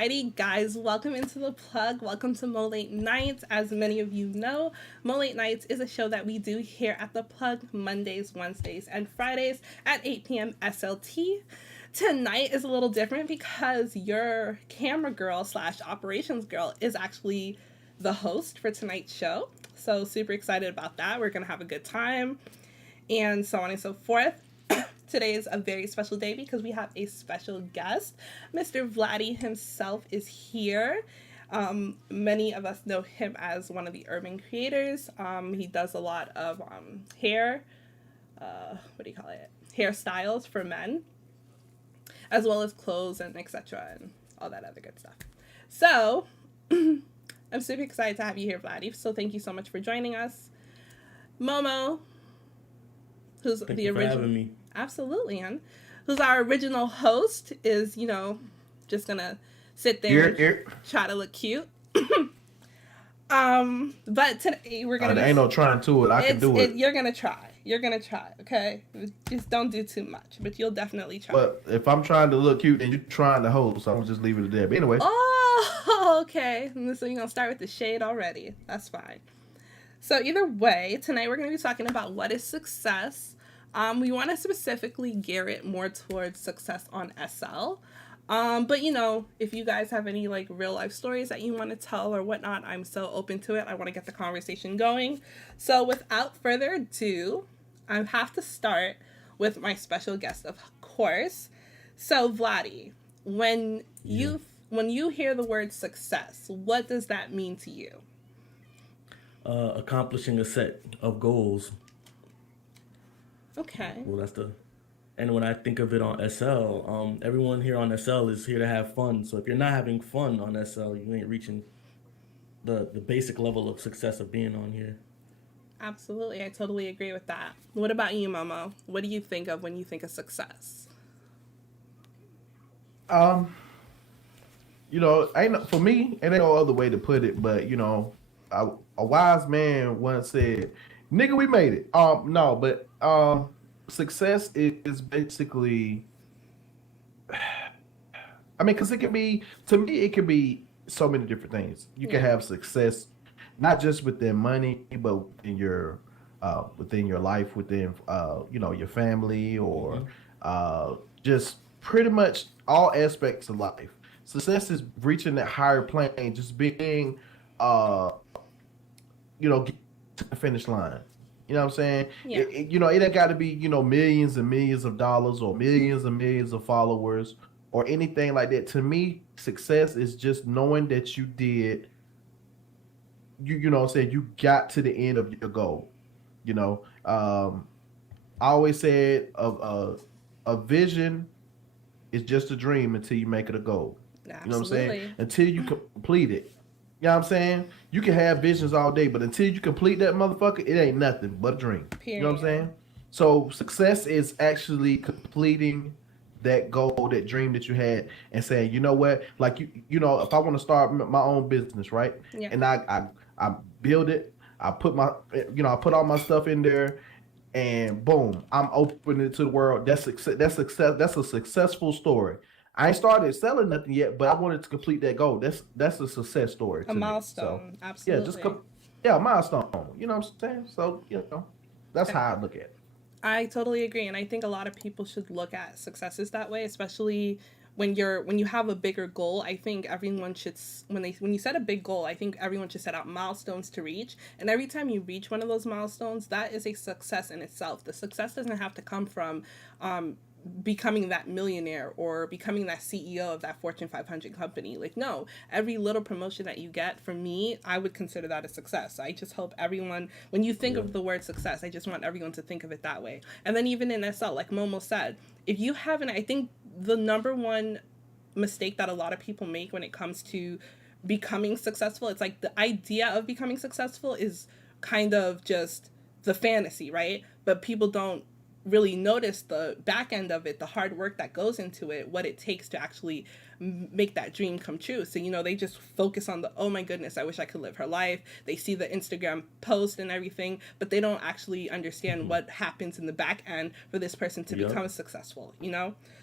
Alrighty, guys, welcome into the plug. Welcome to Mo Late Nights. As many of you know, Mo Late Nights is a show that we do here at the plug Mondays, Wednesdays, and Fridays at 8 p.m. SLT. Tonight is a little different because your camera girl slash operations girl is actually the host for tonight's show. So super excited about that. We're going to have a good time and so on and so forth. Today is a very special day because we have a special guest. Mr. Vladdy himself is here. Many of us know him as one of the urban creators. He does a lot of hair, hairstyles for men, as well as clothes and etc. and all that other good stuff. So I'm super excited to have you here, Vladdy. So thank you so much for joining us. Momo, who's Thank the you for original. having me. Absolutely, man. Who's our original host is, just gonna sit there and try to look cute. But today we're gonna. There ain't no trying to it. I can do it. You're gonna try. You're gonna try. Okay, just don't do too much, but you'll definitely try. But if I'm trying to look cute and you're trying to host, I'm gonna just leave it there. But anyway. Oh, okay. So you're gonna start with the shade already. That's fine. So either way, tonight we're gonna be talking about what is success. We want to specifically gear it more towards success on SL. But if you guys have any real life stories that you want to tell or whatnot, I'm so open to it. I want to get the conversation going. So without further ado, I have to start with my special guest, of course. So Vladdy, when you hear the word success, what does that mean to you? Accomplishing a set of goals. Okay. Well, and when I think of it on SL, everyone here on SL is here to have fun. So if you're not having fun on SL, you ain't reaching the basic level of success of being on here. Absolutely. I totally agree with that. What about you, Momo? What do you think of when you think of success? For me, it ain't no other way to put it, but a wise man once said, "Nigga, we made it." No, but success is basically, because it can be, to me, it can be so many different things. You can have success, not just within money, but within your life, within your family, or just pretty much all aspects of life. Success is reaching that higher plane, just being, get to the finish line. You know what I'm saying? Yeah. It ain't got to be, millions and millions of dollars or millions and millions of followers or anything like that. To me, success is just knowing that you did, you know what I'm saying, you got to the end of your goal. I always said a vision is just a dream until you make it a goal. Absolutely. You know what I'm saying? Until you complete it. You know what I'm saying? You can have visions all day, but until you complete that motherfucker, it ain't nothing but a dream. Period. You know what I'm saying? So success is actually completing that goal, that dream that you had, and saying, you know what? Like if I want to start my own business, right? Yeah. And I build it, I put I put all my stuff in there, and boom, I'm opening it to the world. That's success. That's a successful story. I ain't started selling nothing yet, but I wanted to complete that goal. That's a success story. A milestone. So, absolutely. A milestone. You know what I'm saying? So, that's how I look at it. I totally agree. And I think a lot of people should look at successes that way, especially when you have a bigger goal. I think everyone should, when you set a big goal, I think everyone should set out milestones to reach. And every time you reach one of those milestones, that is a success in itself. The success doesn't have to come from becoming that millionaire or becoming that CEO of that Fortune 500 company. No, every little promotion that you get, for me, I would consider that a success. I just hope everyone, when you think of the word success, I just want everyone to think of it that way. And then even in SL, like Momo said, if you haven't, I think the number one mistake that a lot of people make when it comes to becoming successful, it's like the idea of becoming successful is kind of just the fantasy, right? But people don't really notice the back end of it, the hard work that goes into it, what it takes to actually make that dream come true. So, they just focus on the, oh my goodness, I wish I could live her life. They see the Instagram post and everything, but they don't actually understand what happens in the back end for this person to become successful,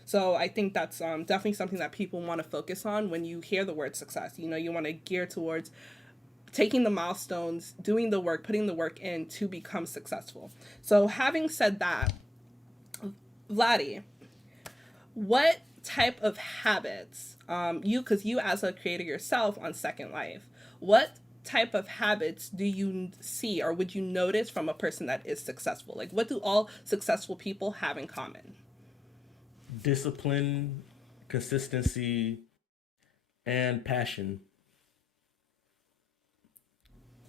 So I think that's definitely something that people want to focus on when you hear the word success. You want to gear towards taking the milestones, doing the work, putting the work in to become successful. So having said that, Vladdy, what type of habits, because you as a creator yourself on Second Life, what type of habits do you see or would you notice from a person that is successful? Like, what do all successful people have in common? Discipline, consistency, and passion.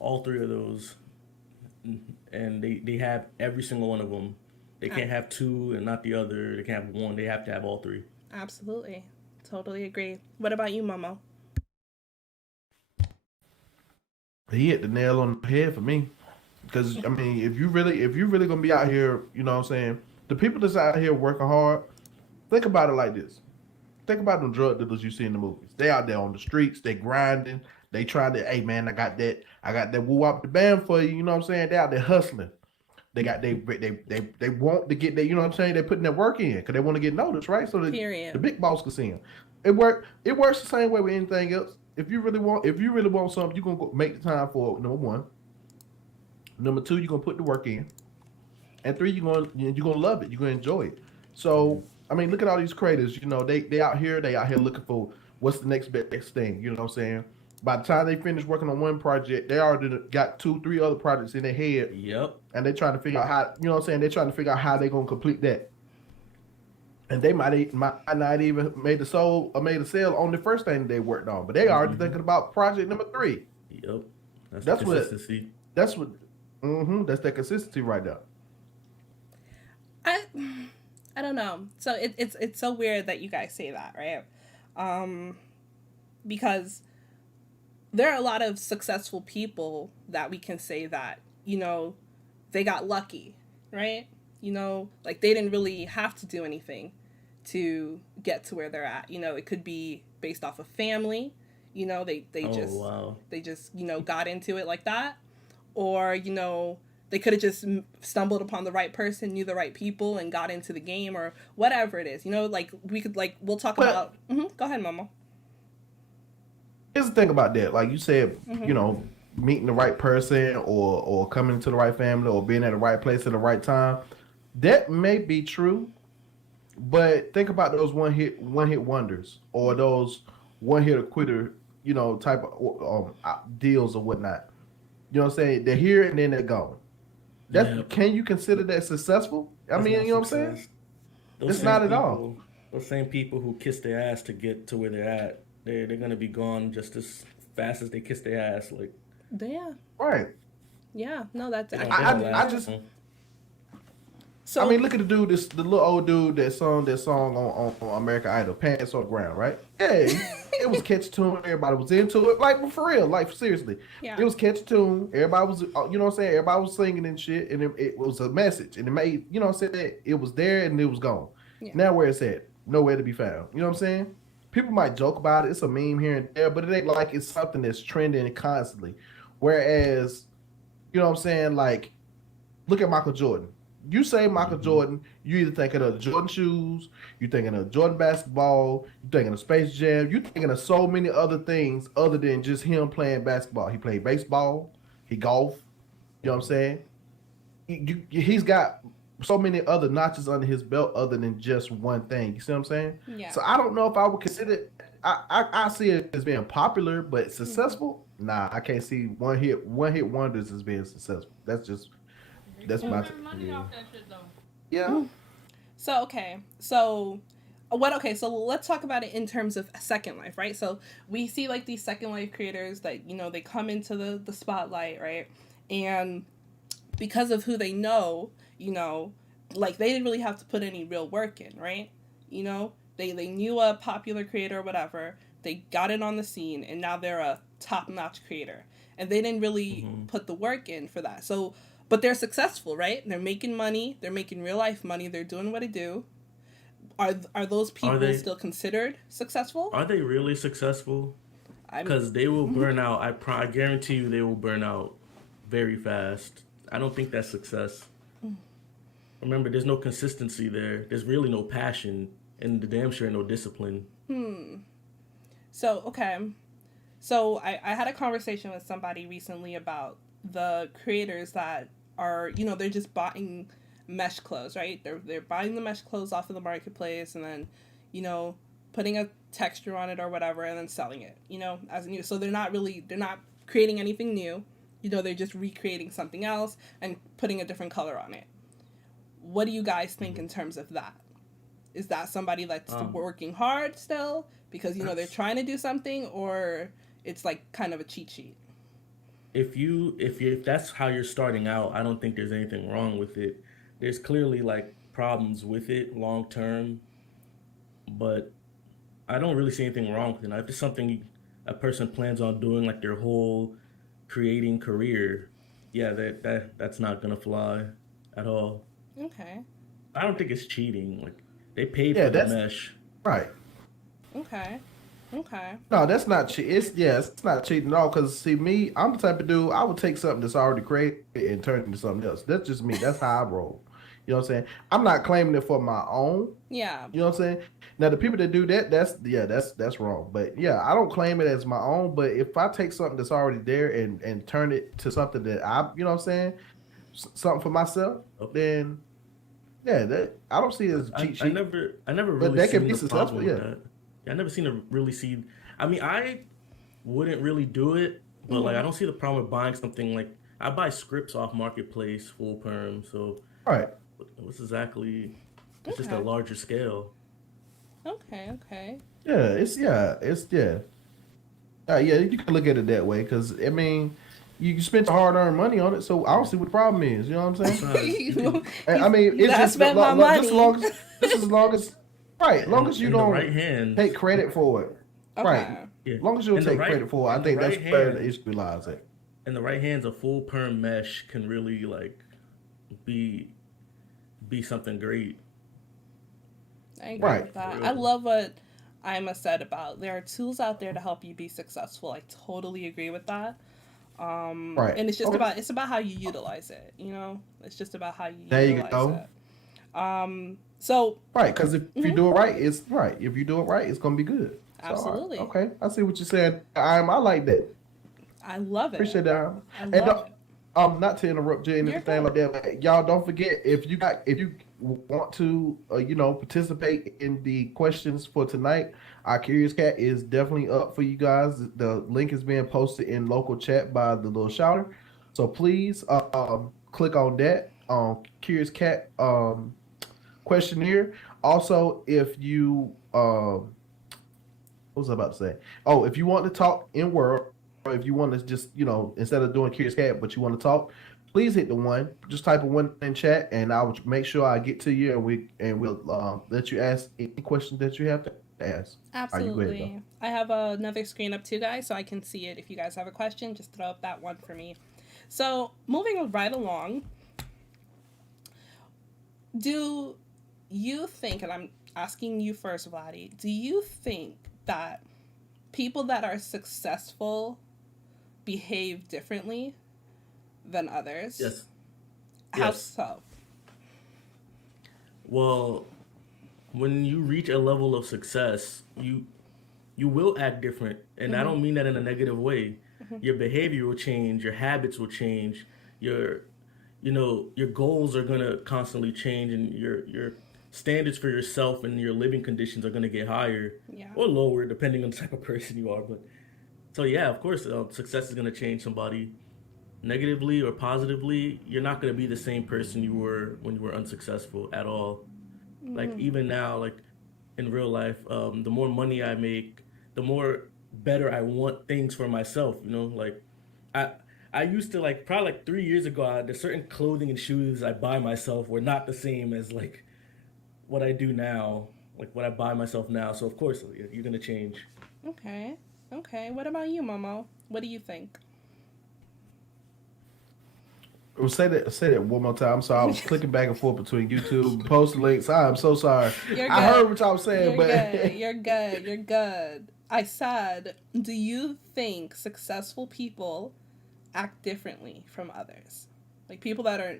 All three of those. And they have every single one of them. They can't have two and not the other. They can't have one. They have to have all three. Absolutely. Totally agree. What about you, Momo? He hit the nail on the head for me. Because I mean, if you really gonna be out here, you know what I'm saying, the people that's out here working hard, think about it like this. Think about the drug dealers you see in the movies. They out there on the streets, they grinding, they trying to, hey man, I got that woo wop the band for you, you know what I'm saying? They out there hustling. They want to get that, you know what I'm saying? They're putting that work in because they want to get noticed, right? So the big boss can see them. It works the same way with anything else. If you really want something, you're gonna go make the time for it, number one. Number two, you're gonna put the work in. And three, you're gonna love it. You're gonna enjoy it. So I mean, look at all these creators. They out here looking for what's the next best thing. You know what I'm saying? By the time they finish working on one project, they already got 2-3 other projects in their head. Yep. And they're trying to figure out how, you know what I'm saying? They're trying to figure out how they're gonna complete that. And they might not even made a sale on the first thing they worked on, but they already thinking about project number 3. Yep. That's consistency. That's that consistency right there. I don't know. So it's so weird that you guys say that, right? Because there are a lot of successful people that we can say that, they got lucky, right? Like they didn't really have to do anything to get to where they're at. It could be based off of family, they just got into it like that. Or, they could have just stumbled upon the right person, knew the right people, and got into the game or whatever it is. Like we could we'll talk about. Go ahead, Momo. Here's the thing about that. Like you said, meeting the right person or coming into the right family or being at the right place at the right time. That may be true, but think about those one hit wonders or those one hit quitter, type of deals or whatnot. You know what I'm saying? They're here and then they're gone. Can you consider that successful? I mean, you know what I'm saying? It's not at all. Those same people who kiss their ass to get to where they're at, they're gonna be gone just as fast as they kiss their ass. Like, yeah, right. Yeah, no, that's I just. So I mean, look at the little old dude that sung on American Idol, Pants on the Ground, right? Yeah, it was catchy tune. Everybody was into it, like for real, like seriously. Yeah. It was catchy tune. Everybody was, you know what I'm saying? Everybody was singing and shit, and it was a message, and it made, you know what I'm saying? It was there and it was gone. Yeah. Now where it's at, nowhere to be found. You know what I'm saying? People might joke about it. It's a meme here and there, but it ain't like it's something that's trending constantly. Whereas, you know what I'm saying? Like, look at Michael Jordan. You say Michael Jordan, you either thinking of the Jordan shoes, you thinking of Jordan basketball, you thinking of Space Jam, you thinking of so many other things other than just him playing basketball. He played baseball, he golfed, you know what I'm saying? He's got so many other notches under his belt other than just one thing. You see what I'm saying? Yeah. So I don't know if I would consider it, I see it as being popular, but successful? Nah, I can't see one hit wonders as being successful. That's my money off that shit though. Yeah. So okay. So let's talk about it in terms of Second Life, right? So we see like these Second Life creators that, they come into the spotlight, right? And because of who they know, like they didn't really have to put any real work in, right? They knew a popular creator or whatever, they got it on the scene, and now they're a top-notch creator. And they didn't really put the work in for that. So but they're successful, right? They're making money. They're making real life money. They're doing what they do. Are those Are people they still considered successful? are they really successful? I'm. Because they will burn out. I guarantee you they will burn out very fast. I don't think that's success. Remember, there's no consistency there. There's really no passion, and the damn sure no discipline. So, okay. So I had a conversation with somebody recently about the creators that are, they're just buying mesh clothes, right? They're buying the mesh clothes off of the marketplace and then, putting a texture on it or whatever and then selling it, as new. So they're not creating anything new. They're just recreating something else and putting a different color on it. What do you guys think in terms of that? Is that somebody that's working hard still because they're trying to do something, or it's like kind of a cheat sheet? If that's how you're starting out, I don't think there's anything wrong with it. There's clearly like problems with it long term, but I don't really see anything wrong with it. Now, if it's something a person plans on doing like their whole creating career, yeah, that's not gonna fly at all. Okay. I don't think it's cheating. Like they paid Yeah, for the that's mesh. right. Okay. Okay. No, that's not cheat. It's not cheating at all. Because see, me, I'm the type of dude. I would take something that's already created and turn it into something else. That's just me. That's how I roll. You know what I'm saying? I'm not claiming it for my own. Yeah. You know what I'm saying? Now the people that do that, that's wrong. But yeah, I don't claim it as my own. But if I take something that's already there and turn it to something that you know what I'm saying, something for myself, then yeah, I don't see it as cheat sheet. I never But really that can seen be the problem successful, with yeah. that. Yeah, I never seen a really see. I mean, I wouldn't really do it, but like I don't see the problem with buying something like I buy scripts off marketplace full perm. So Right. what's exactly? It's just a Okay. larger scale. Okay. Okay. Yeah, yeah, you can look at it that way because I mean, you spent hard-earned money on it, so I don't see what the problem is. You know what I'm saying? Besides, you can I mean, it's I just spent my money. just as long as right, as long as you in the don't right hands. take credit for it, right? Okay. Yeah, As long as you don't in the take right credit for it, I in the think that's right where the hands. issue lies at. In the right hands, a full perm mesh can really like be something great. I agree Right. with that. For I real. love what Ima said about there are tools out there to help you be successful. I totally agree with that. Right. And it's just Okay. it's about how you utilize it. It's just about how you There you utilize go. it. So Right, because if you mhm, do it right, it's right. If you do it right, it's gonna be good. So, all right. absolutely, Okay, I see what you're saying. I like that. I love it. Appreciate that. I And love it. not to interrupt you or You're anything good. like that, but y'all don't forget if you want to participate in the questions for tonight, our Curious Cat is definitely up for you guys. The link is being posted in local chat by the little shouter, so please click on that Curious Cat questionnaire. Also, if you what was I about to say? Oh, if you want to talk in word, or if you want to just, instead of doing Curious Cat, but you want to talk, please hit the one. Just type a one in chat, and I will make sure I get to you, and we'll let you ask any questions that you have to ask. Are you good, though? Absolutely. I have another screen up too, guys, so I can see it. If you guys have a question, just throw up that one for me. So moving right along, do you think, and I'm asking you first, Vladdy, do you think that people that are successful behave differently than others? Yes. How Yes. so? Well, when you reach a level of success, you will act different, and I don't mean that in a negative way. Your behavior will change, your habits will change, your your goals are gonna constantly change, and your standards for yourself and your living conditions are gonna get higher Yeah. or lower depending on the type of person you are. But so yeah, of course, success is gonna change somebody negatively or positively. You're not gonna be the same person you were when you were unsuccessful at all. Like even now, like in real life, the more money I make, the more better I want things for myself. Like I I used to like probably like 3 years ago, there's certain clothing and shoes I buy myself were not the same as like what I do now, like what I buy myself now. So of course you're gonna change. Okay. Okay. What about you, Momo? What do you think? Say that one more time. So I was clicking back and forth between YouTube, post links. I'm so sorry. You're I good. heard what y'all was saying, You're but good. You're good. You're good. I said, do you think successful people act differently from others? Like people that are,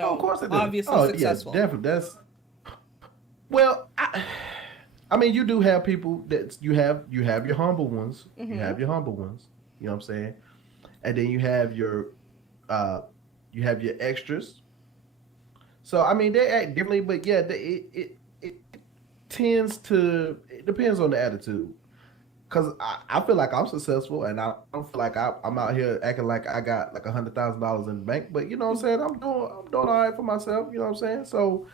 of course they do. obviously successful. Yeah, definitely. Well, I mean, you do have people that you have your humble ones. You have your humble ones. You know what I'm saying? And then you have your extras. So I mean, they act differently, but yeah, it tends to. It depends on the attitude. Cause I feel like I'm successful, and I don't feel like I'm out here acting like I got like $100,000 in the bank. But you know what I'm saying? I'm doing all right for myself. You know what I'm saying? So,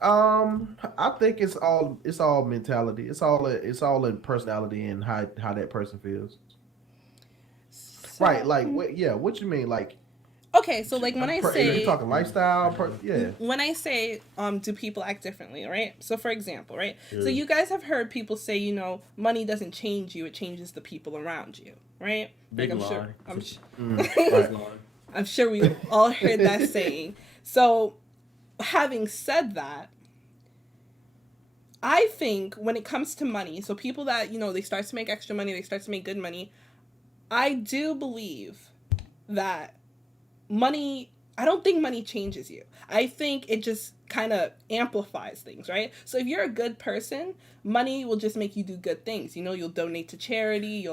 I think it's all mentality. It's all in personality and how that person feels. So, Right? Like what? Yeah. What you mean? Like okay, so like when I say you talking lifestyle, yeah. when I say do people act differently, right? So for example, right? Yeah. So you guys have heard people say, money doesn't change you, it changes the people around you, right? Big like, lie. Right. I'm sure we've all heard that saying. So having said that, I think when it comes to money, so people that, they start to make extra money, they start to make good money, I do believe that I don't think money changes you. I think it just kind of amplifies things, right? So if you're a good person, money will just make you do good things. You'll donate to charity,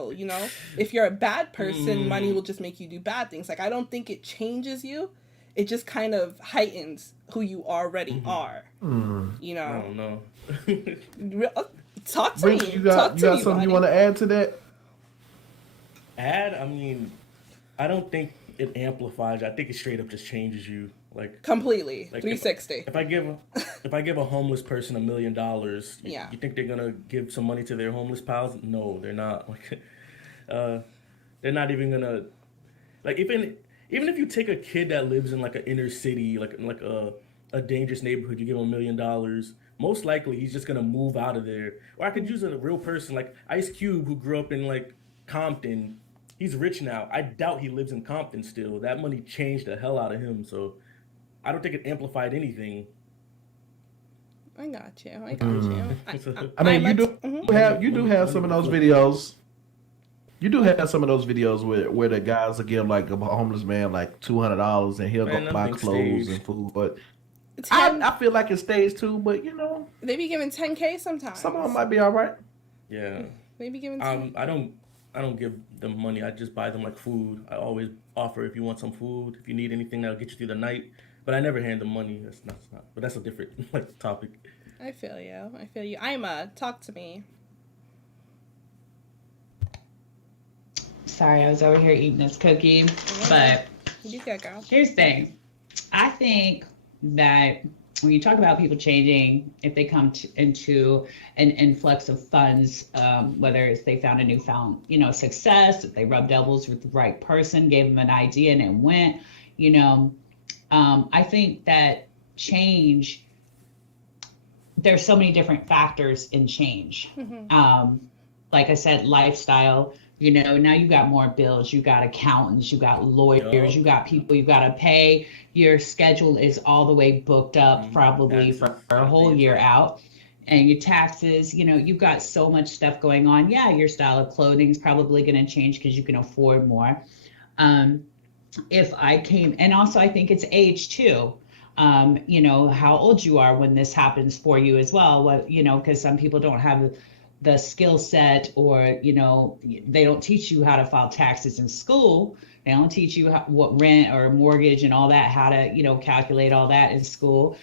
if you're a bad person, money will just make you do bad things. Like, I don't think it changes you. It just kind of heightens who you already are. I don't know. Talk to Brink, me. you got something you want to add to that? I mean, I don't think it amplifies. I think it straight up just changes you, like completely, like 360. If I give a homeless person $1 million, yeah, you think they're gonna give some money to their homeless pals? No, they're not. Like, they're not even gonna. Like, even if you take a kid that lives in like an inner city, like a dangerous neighborhood, you give him $1 million. Most likely, he's just gonna move out of there. Or I could use a real person like Ice Cube, who grew up in like Compton. He's rich now. I doubt he lives in Compton still. That money changed the hell out of him. So I don't think it amplified anything. I got you. I mean, you do have some of those videos. You do have some of those videos where the guys will give like a homeless man like $200 and he'll go buy clothes and food. But I feel like it stays too. But they be giving $10K sometimes. Some of them might be all right. Yeah. They be giving. I don't give them money. I just buy them like food. I always offer if you want some food, if you need anything that'll get you through the night. But I never hand them money. That's not. But that's a different topic. I feel you. Ima, talk to me. Sorry, I was over here eating this cookie. But You good, girl. Here's the thing. I think that when you talk about people changing, if they come into an influx of funds, whether it's they found a newfound, success, if they rubbed elbows with the right person, gave them an idea and it went, I think that change, there's so many different factors in change. Like I said, lifestyle, now you got more bills, you got accountants, you got lawyers, you got people you got to pay. Your schedule is all the way booked up probably for a whole year out. And your taxes, you've got so much stuff going on. Yeah, your style of clothing is probably going to change because you can afford more. If I came, and also I think it's age too. How old you are when this happens for you as well. Because some people don't have the skill set, or they don't teach you how to file taxes in school. They don't teach you what rent or mortgage and all that, how to calculate all that in school.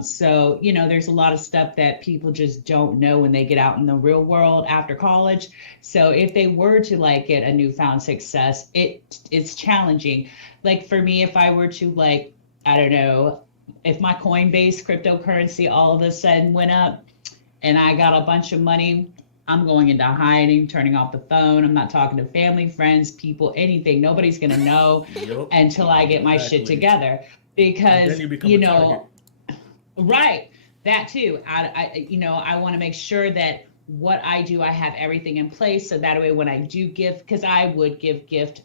So there's a lot of stuff that people just don't know when they get out in the real world after college. So if they were to get a newfound success, it's challenging. Like for me, if I were to I don't know, if my Coinbase cryptocurrency all of a sudden went up and I got a bunch of money, I'm going into hiding, turning off the phone. I'm not talking to family, friends, people, anything. Nobody's going to know until I get my shit together. Because, right, that too. I want to make sure that what I do, I have everything in place. So that way when I do gift, because I would give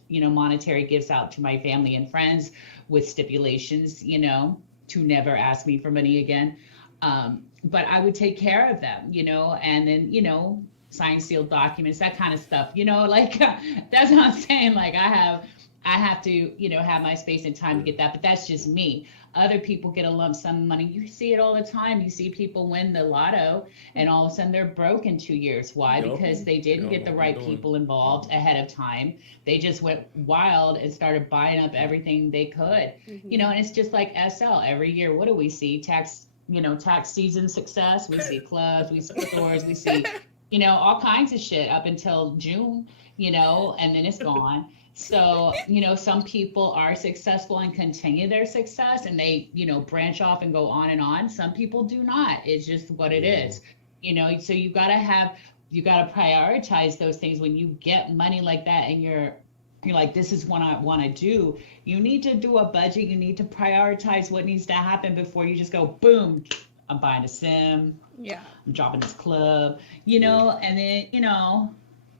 monetary gifts out to my family and friends. with stipulations, to never ask me for money again. But I would take care of them, and then, sign sealed documents, that kind of stuff, like that's what I'm saying. Like I have to, have my space and time to get that, but that's just me. Other people get a lump sum of money. You see it all the time. You see people win the lotto and all of a sudden they're broke in 2 years. Why? Yup. Because they didn't get the right people involved ahead of time. They just went wild and started buying up everything they could, and it's just like SL every year. What do we see? Tax season success. We see clubs, we see stores, we see, all kinds of shit up until June, and then it's gone. So, some people are successful and continue their success and they, branch off and go on and on. Some people do not. It's just what it is, so you got to prioritize those things. When you get money like that and you're like, this is what I want to do. You need to do a budget. You need to prioritize what needs to happen before you just go, boom, I'm buying a sim. Yeah. I'm dropping this club, and then,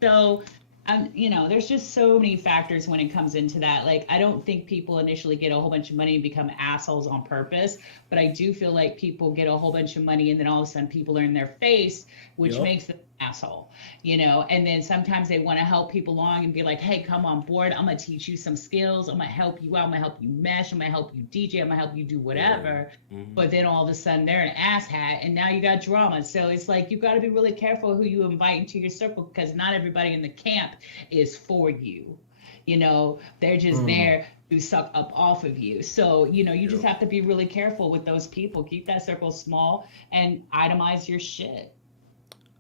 so there's just so many factors when it comes into that. Like, I don't think people initially get a whole bunch of money and become assholes on purpose, but I do feel like people get a whole bunch of money and then all of a sudden people are in their face, which makes them an asshole, and then sometimes they want to help people along and be like, hey, come on board. I'm going to teach you some skills. I'm going to help you out. I'm going to help you mesh. I'm going to help you DJ. I'm going to help you do whatever. But then all of a sudden they're an asshat and now you got drama. So it's like, you got to be really careful who you invite into your circle, because not everybody in the camp is for you. They're just there to suck up off of you. So, you just have to be really careful with those people. Keep that circle small and itemize your shit.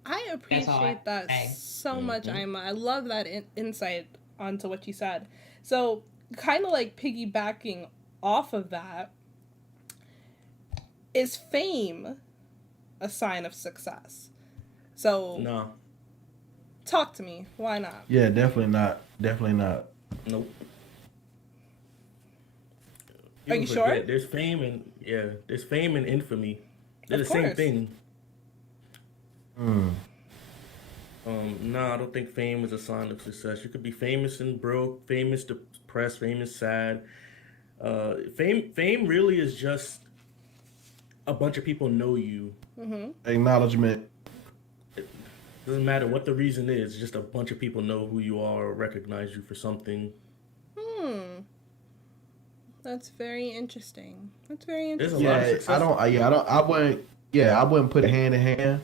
I appreciate that so much, Ima. I love that insight onto what you said. So, kind of like piggybacking off of that, is fame a sign of success? So, No. Talk to me. Why not? Yeah, definitely not. Definitely not. Nope. Are you sure? There's fame and infamy. They're Of the same course. thing. No, I don't think fame is a sign of success. You could be famous and broke, famous depressed, famous sad. Fame really is just a bunch of people know you. Acknowledgement. Doesn't matter what the reason is. Just a bunch of people know who you are or recognize you for something. That's very interesting. That's very There's a interesting. lot of Yeah, success. I wouldn't put it hand in hand.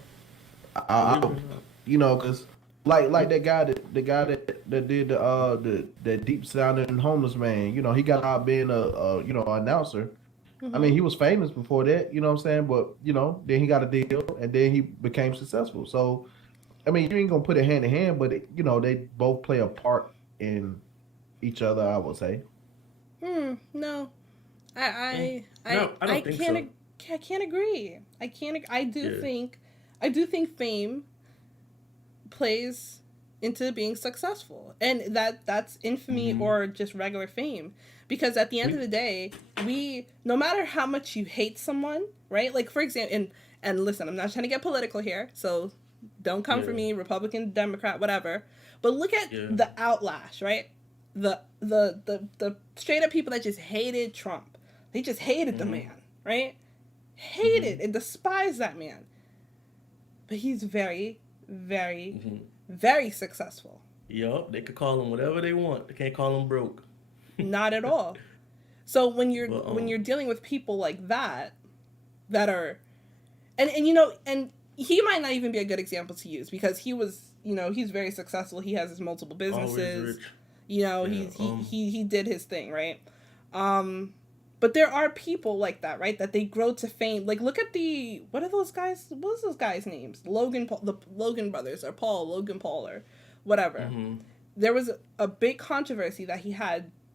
Cause like that guy that did the deep sounding homeless man. He got out being a announcer. I mean, he was famous before that. You know what I'm saying? But then he got a deal, and then he became successful. So, I mean, you ain't gonna put it hand in hand, but they both play a part in each other, I would say. No. I don't think can't so. I can't agree. I do think fame plays into being successful, and that's infamy or just regular fame, because at the end of the day, no matter how much you hate someone, right? Like, for example, and listen, I'm not trying to get political here, so don't come for me, Republican, Democrat, whatever, but look at the outlash, right? The straight up people that just hated Trump. They just hated the man, right? Hated and despised that man. But he's very, very, very successful. Yup, they could call him whatever they want. They can't call him broke. Not at all. So when you're dealing with people like that are, and he might not even be a good example to use, because he was, he's very successful. He has his multiple businesses. Always rich. He did his thing, right? But there are people like that, right? That they grow to fame. Like, look at what are those guys? What is those guys' names? The Logan brothers, or Logan Paul, or whatever. There was a big controversy that he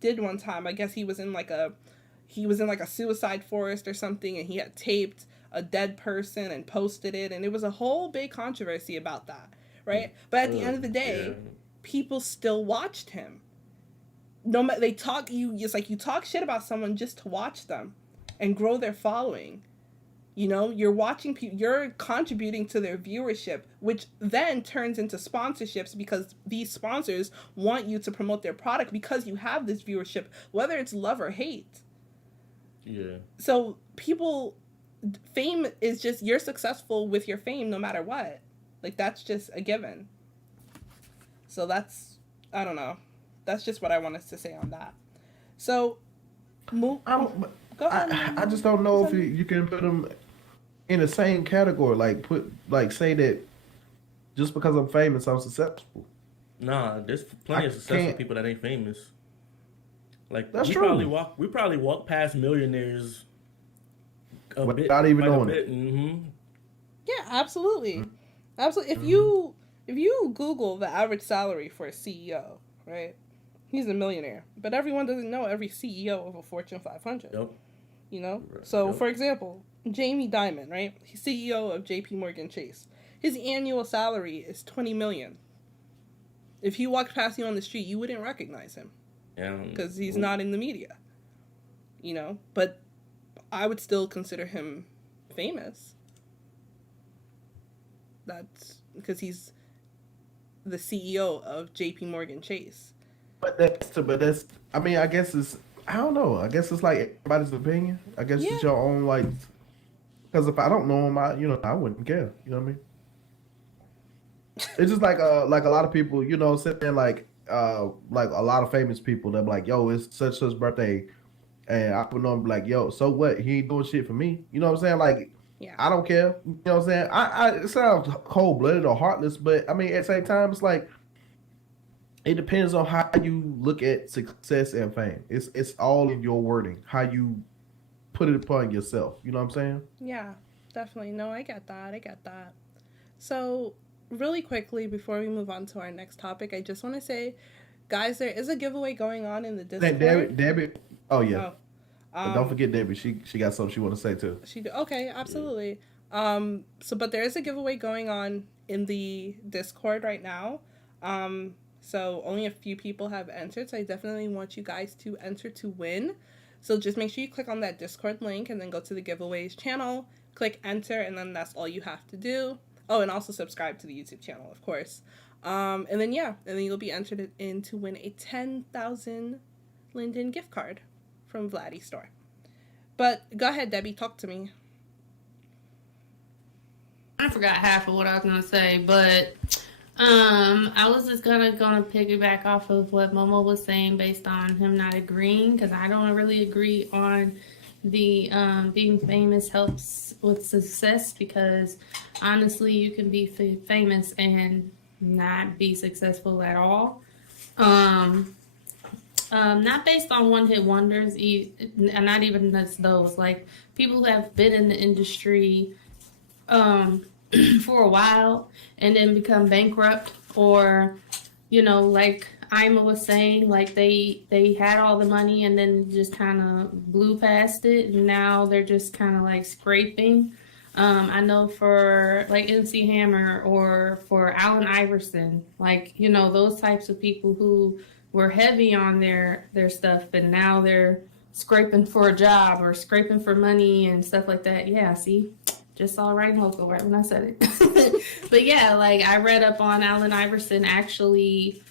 did one time. I guess he was in like a suicide forest or something, and he had taped a dead person and posted it, and it was a whole big controversy about that, right? But at the end of the day, people still watched him. No matter, they talk, it's like you talk shit about someone just to watch them and grow their following. You're watching people, you're contributing to their viewership, which then turns into sponsorships, because these sponsors want you to promote their product because you have this viewership, whether it's love or hate. Yeah. So fame is just, you're successful with your fame no matter what. Like, that's just a given. So that's, I don't know. That's just what I wanted to say on that. So, go ahead. I just don't know if you can put them in the same category. Like say that just because I'm famous, I'm successful. Nah, there's plenty of successful people that ain't famous. Like, That's we true. probably walk past millionaires Without even knowing it. Mm-hmm. Yeah, absolutely. Absolutely. If you Google the average salary for a CEO, right? He's a millionaire, but everyone doesn't know every CEO of a Fortune 500. Yep. You know? So, Yep. for example, Jamie Dimon, right? He's CEO of JP Morgan Chase. His annual salary is $20 million. If he walked past you on the street, you wouldn't recognize him because he's not in the media. You know? But I would still consider him famous. That's because he's the CEO of JP Morgan Chase. But that's. I mean, I guess it's. I don't know. I guess it's like everybody's opinion. I guess Yeah. it's your own like. Because if I don't know him, I wouldn't care. You know what I mean? It's just like a lot of people, sit there like a lot of famous people that be like, yo, it's such birthday, and I would know him be like, yo, so what? He ain't doing shit for me. You know what I'm saying? Like, Yeah. I don't care. You know what I'm saying? It sounds cold blooded or heartless, but I mean at the same time, it's like it depends on how you look at success and fame. It's all in your wording, how you put it upon yourself. You know what I'm saying? Yeah, definitely. No, I get that. So, really quickly, before we move on to our next topic, I just want to say, guys, there is a giveaway going on in the Discord. Debbie. Oh yeah. Oh, But don't forget Debbie. She got something she want to say too. Okay, absolutely. But there is a giveaway going on in the Discord right now. So only a few people have entered. So I definitely want you guys to enter to win. So just make sure you click on that Discord link and then go to the giveaways channel, click enter, and then that's all you have to do. Oh, and also subscribe to the YouTube channel, of course. And then you'll be entered in to win a 10,000 Linden gift card from Vladdy's store. But go ahead, Debbie, talk to me. I forgot half of what I was gonna say, but I was just gonna piggyback off of what Momo was saying based on him not agreeing, because I don't really agree on the being famous helps with success, because honestly you can be famous and not be successful at all. Not based on one-hit wonders, and not even those. Like, people who have been in the industry for a while and then become bankrupt, or, like Ima was saying, like they had all the money and then just kind of blew past it, and now they're just kind of like scraping. I know for like MC Hammer or for Allen Iverson, like, those types of people who were heavy on their stuff, and now they're scraping for a job or scraping for money and stuff like that. Yeah, see, just saw writing local right when I said it. But yeah, like, I read up on Allen Iverson. Actually,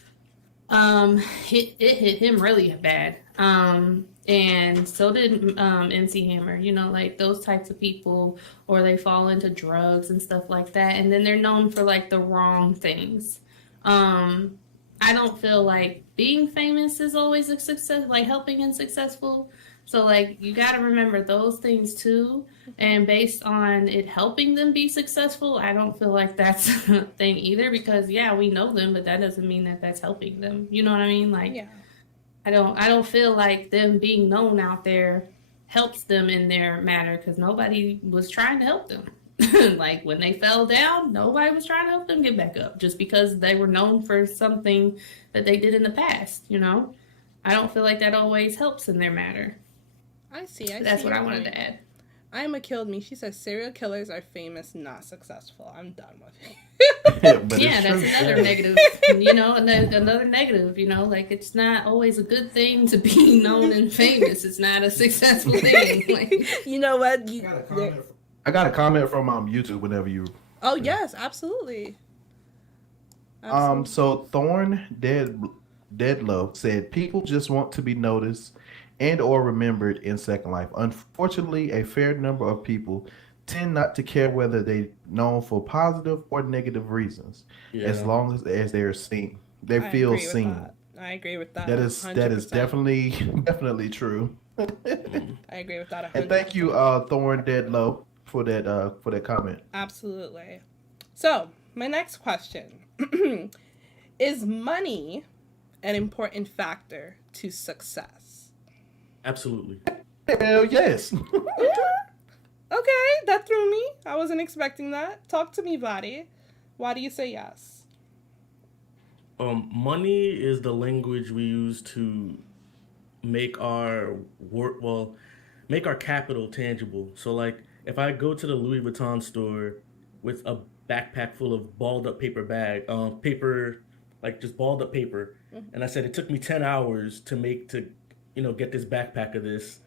it hit him really bad. And so did MC Hammer. Like those types of people, or they fall into drugs and stuff like that, and then they're known for like the wrong things. I don't feel like being famous is always a success, like helping and successful. So, like, you got to remember those things too. And based on it helping them be successful, I don't feel like that's a thing either, because yeah, we know them, but that doesn't mean that that's helping them. You know what I mean? Like, Yeah. I don't feel like them being known out there helps them in their matter, because nobody was trying to help them. Like, when they fell down, nobody was trying to help them get back up, just because they were known for something that they did in the past. I don't feel like that always helps in their matter. I see. That's what your I wanted point. to add. Ima killed me. She says serial killers are famous, not successful. I'm done with it. But Yeah, it's that's true. another negative, another negative, like, it's not always a good thing to be known and famous. It's not a successful thing. Like, You know what? I got a comment from YouTube whenever you. Oh, yes, absolutely. So Thorn Dead Love said people just want to be noticed and or remembered in Second Life. Unfortunately, a fair number of people tend not to care whether they're known for positive or negative reasons, as Yeah. long as they're seen. They I feel agree with seen. that. I agree with that. That is 100%. definitely true. I agree with that. 100%. And thank you, Thorn Deadlow, for that comment. Absolutely. So, my next question. Is money an important factor to success? Absolutely. Hell yes. Okay, that threw me. I wasn't expecting that. Talk to me, Vladdy. Why do you say yes? Money is the language we use to make our work, well, make our capital tangible. So, like, if I go to the Louis Vuitton store with a backpack full of balled up paper, like just balled up paper, and I said it took me 10 hours to get this backpack of this,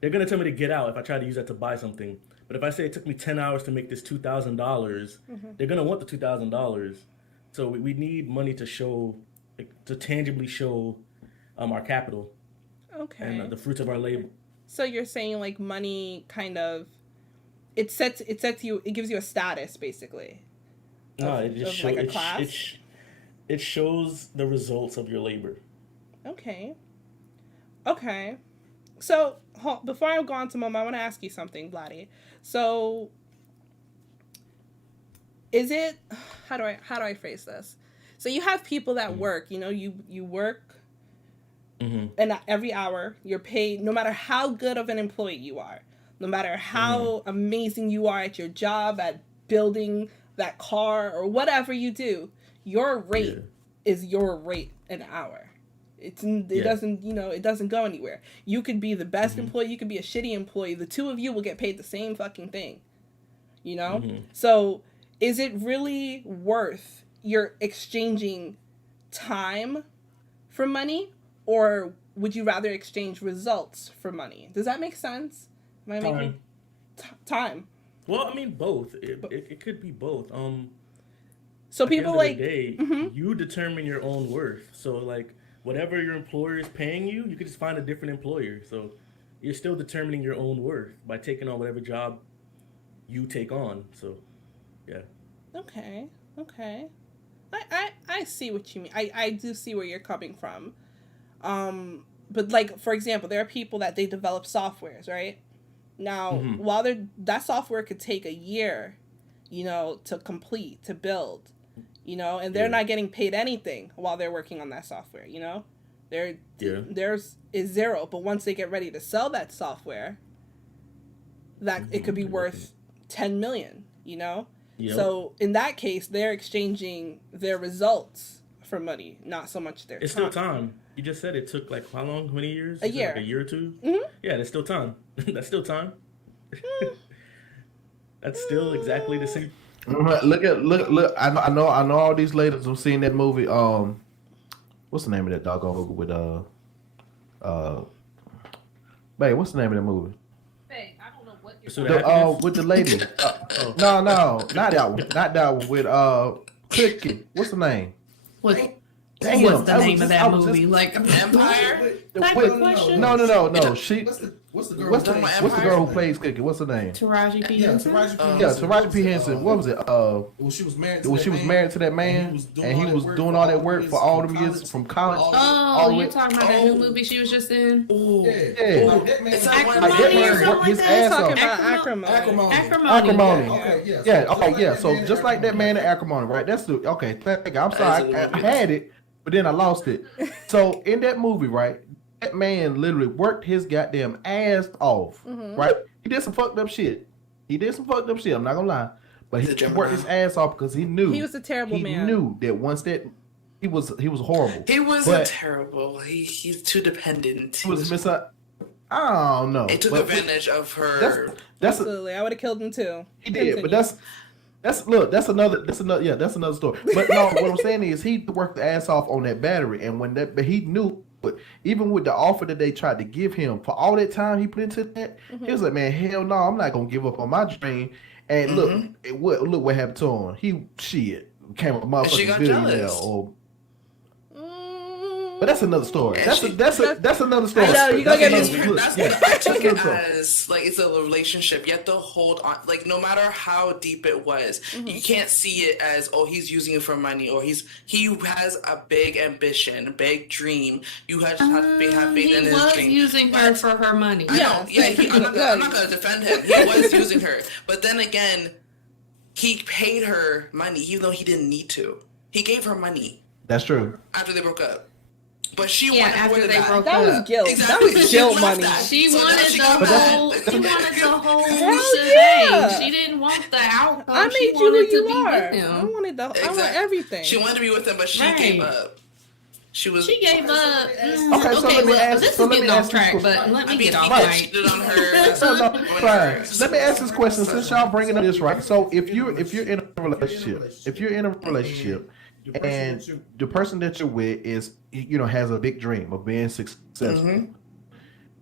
they're gonna tell me to get out if I try to use that to buy something. But if I say it took me 10 hours to make this $2,000, they're gonna want the $2,000. So we need money to show, like, to tangibly show our capital Okay. and the fruits of our labor. So you're saying like money kind of it gives you a status basically. No, Of- it just of shows like a class? it shows the results of your labor. Okay. Okay. So before I go on to Mom, I want to ask you something, Vladdy. So is it how do I phrase this? So you have people that work, you work and every hour you're paid no matter how good of an employee you are, no matter how amazing you are at your job, at building that car or whatever you do, your rate is your rate an hour. It doesn't go anywhere. You could be the best employee, you could be a shitty employee. The two of you will get paid the same fucking thing. So is it really worth your exchanging time for money, or would you rather exchange results for money? Does that make sense? Am I making time? Well, I mean both. It could be both. So At the people end like of the day, you determine your own worth. So like whatever your employer is paying you, you could just find a different employer. So you're still determining your own worth by taking on whatever job you take on. So yeah. Okay. I see what you mean. I do see where you're coming from. But like for example, there are people that they develop softwares, right? Now, while that software could take a year, to complete, to build, and they're not getting paid anything while they're working on that software, Theirs is zero, but once they get ready to sell that software, that it could be worth 10 million, Yep. So in that case, they're exchanging their results for money, not so much their time. It's still time. You just said it took like how long? How many years? A year. Like a year or two? Mm-hmm. Yeah, that's still time. That's still time. That's still exactly the same. Look. I know all these ladies have seen that movie. What's the name of that doggone movie with babe? What's the name of that movie? Hey, I don't know what you're Pursuit of Happiness? With the lady. No, not that one. With Cookie. What's the name? Damn, What's the I was name of just- I that was movie? just- Like Empire? Type of question? No. What's the girl? What's the Empire? girl who plays Cookie? What's her name? Taraji P. Yeah, Henson? Taraji P. Yeah, Taraji P. Henson. What was it? Well, she was married to When that she was man, married to that man, and he was doing all that work for all them years from college. Oh, the way- you talking about that new movie she was just in? Ooh. Yeah. Like that man. It's Like like that Like that Acrimony or man something worked his like that? ass Talking off. about acrimony. Acrimony. Okay, yeah. Yeah. just Okay. like Yeah. that So man just like that man in Acrimony, right? That's the okay. I'm sorry. I had it, but then I lost it. So in that movie, right? That man literally worked his goddamn ass off, right? He did some fucked up shit. I'm not gonna lie, but He's a he Gemini. worked his ass off because he knew He was a terrible man. He knew that once that he was horrible. He wasn't But terrible. He's too dependent. He was I don't know. He took But advantage of her. That's Absolutely, I would have killed him too. he did, but Continue. that's another story. But no, what I'm saying is he worked the ass off on that battery, and but he knew. But even with the offer that they tried to give him for all that time he put into that, he was like, "Man, hell no, I'm not gonna give up on my dream." And look what happened to him. He became a she motherfucking got billionaire. jealous. Or But that's another story. And That's another story. I know, you gonna get That's me- another- That's yeah. what I took it That's another story. as, like, it's a relationship. You have to hold on, like, no matter how deep it was, you can't see it as, oh, he's using it for money, or he has a big ambition, a big dream. You have to have faith He in his was dream. using her for her money. I know, Yes. I'm not gonna defend him. He was using her, but then again, he paid her money, even though he didn't need to. He gave her money That's true. after they broke up, but she Yeah, wanted after more than they that. broke That was up. guilt. Exactly. That was She guilt left money. that. She So now wanted she the got whole. mad. She wanted the whole Hell shebang. yeah. She didn't want the outcome. I she made you who wanted to you be are. with I him. wanted I want Exactly. everything. She wanted to be with him, but she Right. gave up. She Gave up. Okay, so let me well, ask- this so is let me getting off ask you track, this but question. let I me mean, get off he Right. track. cheated on her. No, fine. Let me ask this question since y'all bringing up this right. So if you're in a relationship, and the person that you're with is has a big dream of being successful.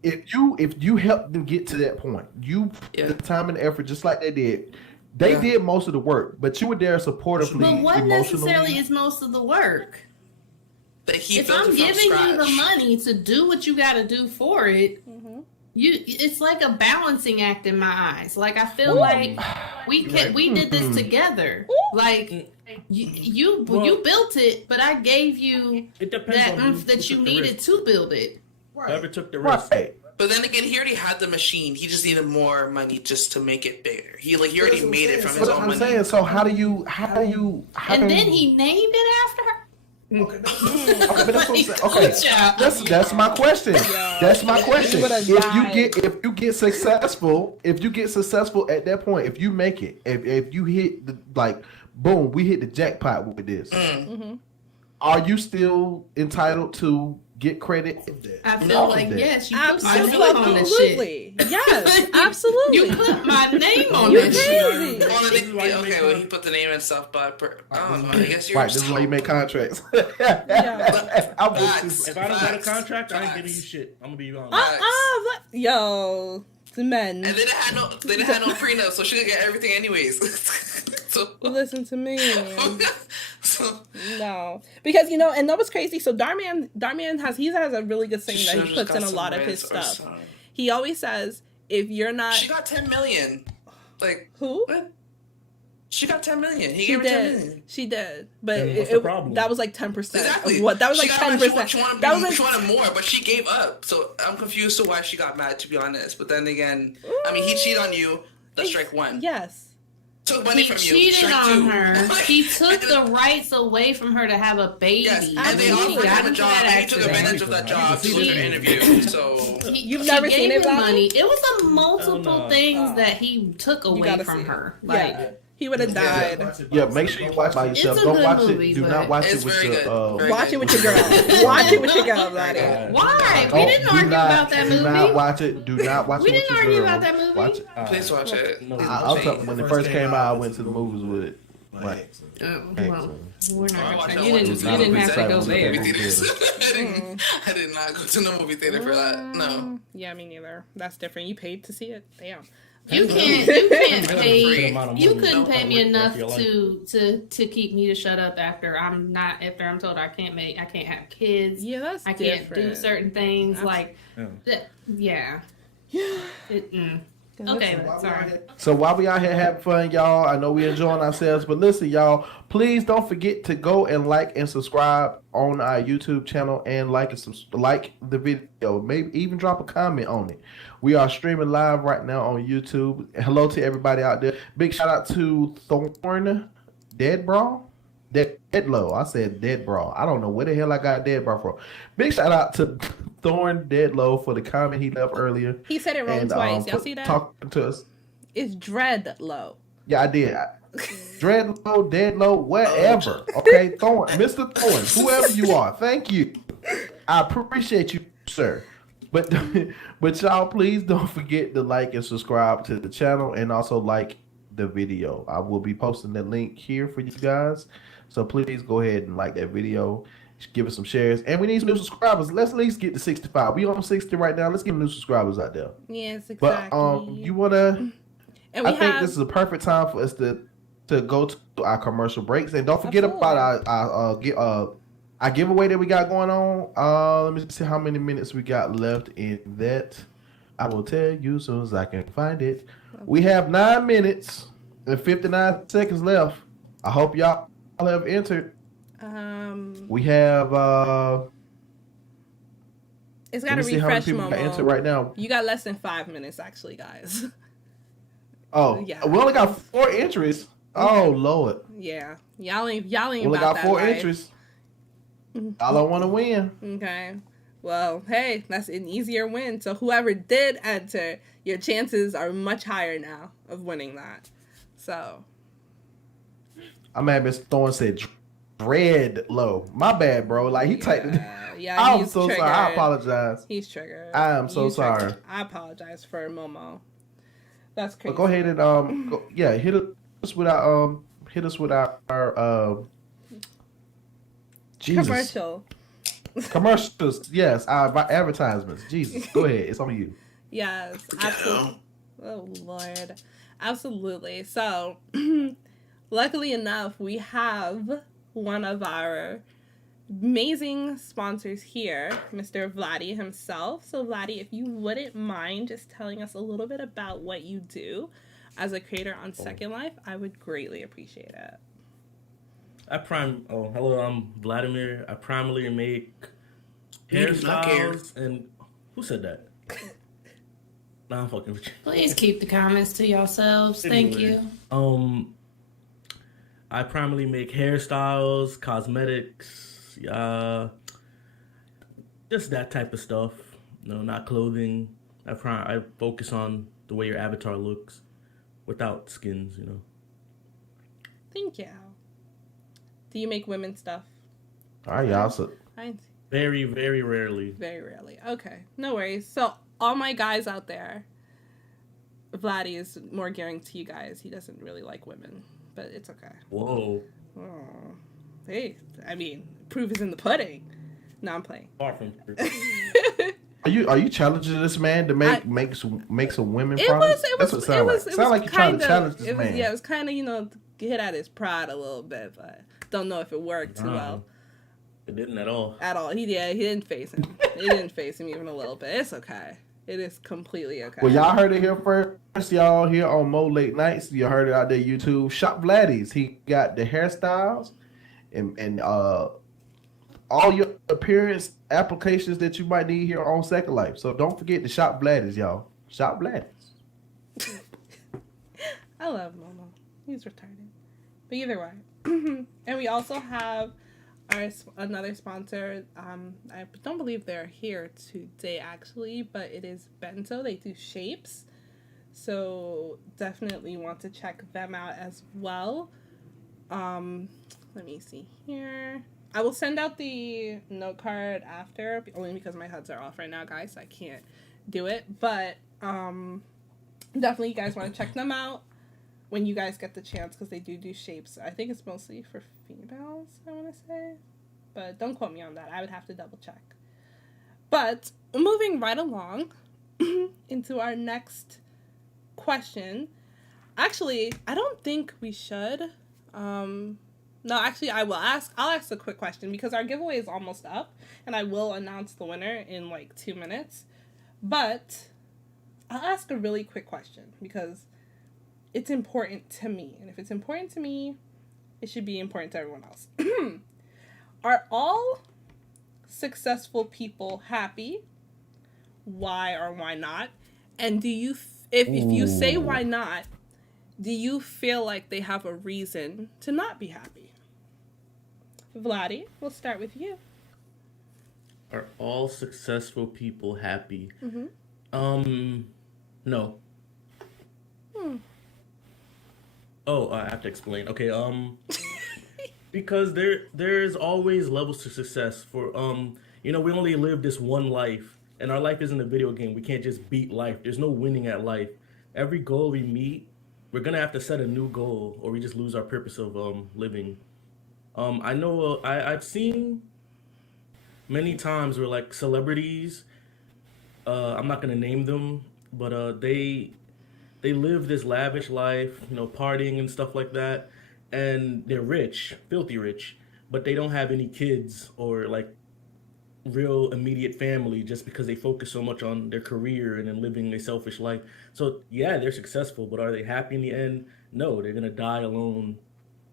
If you help them get to that point, you put the time and effort just like they did. They did most of the work, but you were there supportively, But what emotionally. necessarily is most of the work? That he If built I'm it from giving you the scratch. money to do what you got to do for it, it's like a balancing act in my eyes. Like I feel like we did this together. Like you built it, but I gave you It depends that on who oomph that took you the needed risk. to build it. Whoever took the risk. Right. But then again, he already had the machine. He just needed more money just to make it bigger. He already made it from his But own I'm money. saying, so how do you And then he named it after her. Okay, but that's what I'm saying. Okay, Good job. that's my question. That's my question. You would've died. If you get successful at that point, if you make it, if you hit the boom, we hit the jackpot with this. Are you still entitled to get credit? I feel No. like yes, you put my name on that shit. Absolutely. Yes, absolutely. You put my name on You that shit. crazy. Well, This is why you make well, he put the name and stuff, but I don't know. I guess you're Right, this is why you make contracts. Yeah. I'm with you. Facts. If I don't got a Facts. contract, I ain't Facts. giving you shit. I'm gonna be honest. Yo, the men. And they didn't have no prenup, so she could get everything anyways. so, Listen to me. so No, because and that was crazy. So Darman has a really good saying that he puts in a lot of his stuff. He always says, if you're not She got 10 million. Like who. what? She got 10 million. He She gave her 10 did. million. She did, but Then what's the problem? that was like 10%. Exactly. Of what that was She like got- 10%. She wanted, That was like she wanted more, but she gave up. So I'm confused to why she got mad, to be honest. But then again, I mean, he cheated on you. That's strike one. yes. Took money He from you. cheated Strike on two. her. He took the rights away from her to have a baby. Yes, and they Absolutely. offered got him a into job, that and he took accident. advantage of that job to She- do her interview. So You've She never gave seen it, him Bobby? money. It was a multiple no. things that he took away gotta from see her. it. Like Yeah. He would have died. Yeah, make sure you watch by yourself. It's a Don't good watch movie, it. Do but- not watch It's it with very your. good. Very Watch it with your girl. Watch it with your girl, Lottie. why? We Don't- didn't do argue not- about that Do not movie. watch it. Do not watch We it with didn't your argue girl. about that movie. Watch it. please watch it. No, I'll tell when it first came out, I went to the movies with it. Right. Well, we're I not watched gonna. that You one didn't. too. You didn't have to go Movie there. theater. I did not go to the movie theater for that. No. Yeah, me neither. That's different. You paid to see it. Damn. You can't Free. pay. amount of You money. couldn't pay me No, enough I like to keep me to shut up after I'm told I can't have kids. Yeah, that's I can't different. do certain things That's- like Yeah. that. Yeah. Okay, sorry. So while we out here having fun, y'all, I know we enjoying ourselves, but listen, y'all, please don't forget to go and like and subscribe on our YouTube channel and like the video. Maybe even drop a comment on it. We are streaming live right now on YouTube. Hello to everybody out there. Big shout out to Thorn Dead Brawl. Deadlow. I said Dead Brawl. I don't know where the hell I got Dead Brawl from. Big shout out to Thorn Deadlow for the comment he left earlier. He said it wrong And twice. Y'all see that? talking to us. It's dread low. Yeah, I did. Dreadlow, Deadlow, whatever. Okay, Thorn, Mr. Thorn, whoever you are, thank you. I appreciate you, sir. But y'all, please don't forget to like and subscribe to the channel and also like the video. I will be posting the link here for you guys. So please go ahead and like that video. Give us some shares. And we need some new subscribers. Let's at least get to 65. We on 60 right now. Let's get new subscribers out there. Yes, exactly. But you wanna and I think this is a perfect time for us to go to our commercial breaks, and don't forget Absolutely. about our giveaway that we got going on. Let me see how many minutes we got left in that. I will tell you as soon as I can find it. We have 9 minutes and 59 seconds left. I hope y'all have entered. We have it's got to let me see how many refresh, people got entered Momo. right now. You got less than 5 minutes, actually, guys. Oh, Yeah. we only got 4 entries. Oh Lord, Yeah, y'all ain't we only about got that 4 life. entries. Y'all don't want to win. Okay. Well, hey, that's an easier win. So whoever did enter, your chances are much higher now of winning that. So I'm mad Mr. Thorne said dread low. My bad, bro. Like he typed it. yeah, I'm he's so triggered. sorry. I apologize. He's triggered. I am so You triggered. sorry. I apologize for Momo. That's crazy. But go ahead and hit us with our Jesus. Commercial. Commercials. Yes, our advertisements. Jesus, go ahead. It's on you. Yes, absolutely. Oh Lord, absolutely. So, luckily enough, we have one of our amazing sponsors here, Mr. Vladdy himself. So, Vladdy, if you wouldn't mind just telling us a little bit about what you do as a creator on Second Life, I would greatly appreciate it. Hello, I'm Vladimir. I primarily make You do not care. hairstyles and who said that? Nah, I'm fucking with you. Please keep the comments to yourselves. Thank you. I primarily make hairstyles, cosmetics, just that type of stuff. No, not clothing. I focus on the way your avatar looks, without skins. Thank you. Do you make women stuff? All right, y'all. So Very, very rarely. Very rarely. Okay, no worries. So all my guys out there, Vladdy is more gearing to you guys. He doesn't really like women, but it's okay. Whoa. Oh. Hey, I mean, proof is in the pudding. No, I'm playing. Far from true. are you challenging this man to make some women It products? was. That's what it sounds like. Sound like you're trying to challenge this man. Yeah, it was kind of hit at his pride a little bit, but don't know if it worked too well. It didn't at all. At all. He didn't face him. He didn't face him even a little bit. It's okay. It is completely okay. Well, y'all heard it here first. Y'all here on Mo Late Nights. You heard it out there, YouTube. Shop Vladdy's. He got the hairstyles and all your appearance applications that you might need here on Second Life. So don't forget to shop Vladdy's, y'all. Shop Vladdy's. I love Momo. He's retarded. But either way. And we also have another sponsor. I don't believe they're here today, actually, but it is Bento. They do shapes. So definitely want to check them out as well. Let me see here. I will send out the note card after, only because my HUDs are off right now, guys, so I can't do it. But definitely you guys want to check them out when you guys get the chance, because they do shapes. I think it's mostly for females, I want to say. But don't quote me on that. I would have to double check. But moving right along into our next question. Actually, I don't think we should. No, actually, I'll ask a quick question because our giveaway is almost up, and I will announce the winner in like 2 minutes. But I'll ask a really quick question because it's important to me. And if it's important to me, it should be important to everyone else. Are all successful people happy? Why or why not? And do you, if you say why not, do you feel like they have a reason to not be happy? Vladdy, we'll start with you. Are all successful people happy? Mm-hmm. No. Oh, I have to explain. Okay, because there's always levels to success. For we only live this one life, and our life isn't a video game. We can't just beat life. There's no winning at life. Every goal we meet, we're gonna have to set a new goal, or we just lose our purpose of living. I know I've seen many times where like celebrities, I'm not gonna name them, but they live this lavish life, partying and stuff like that, and they're rich, filthy rich, but they don't have any kids or like real immediate family just because they focus so much on their career and then living a selfish life. So yeah, they're successful, but are they happy in the end? No, they're gonna die alone,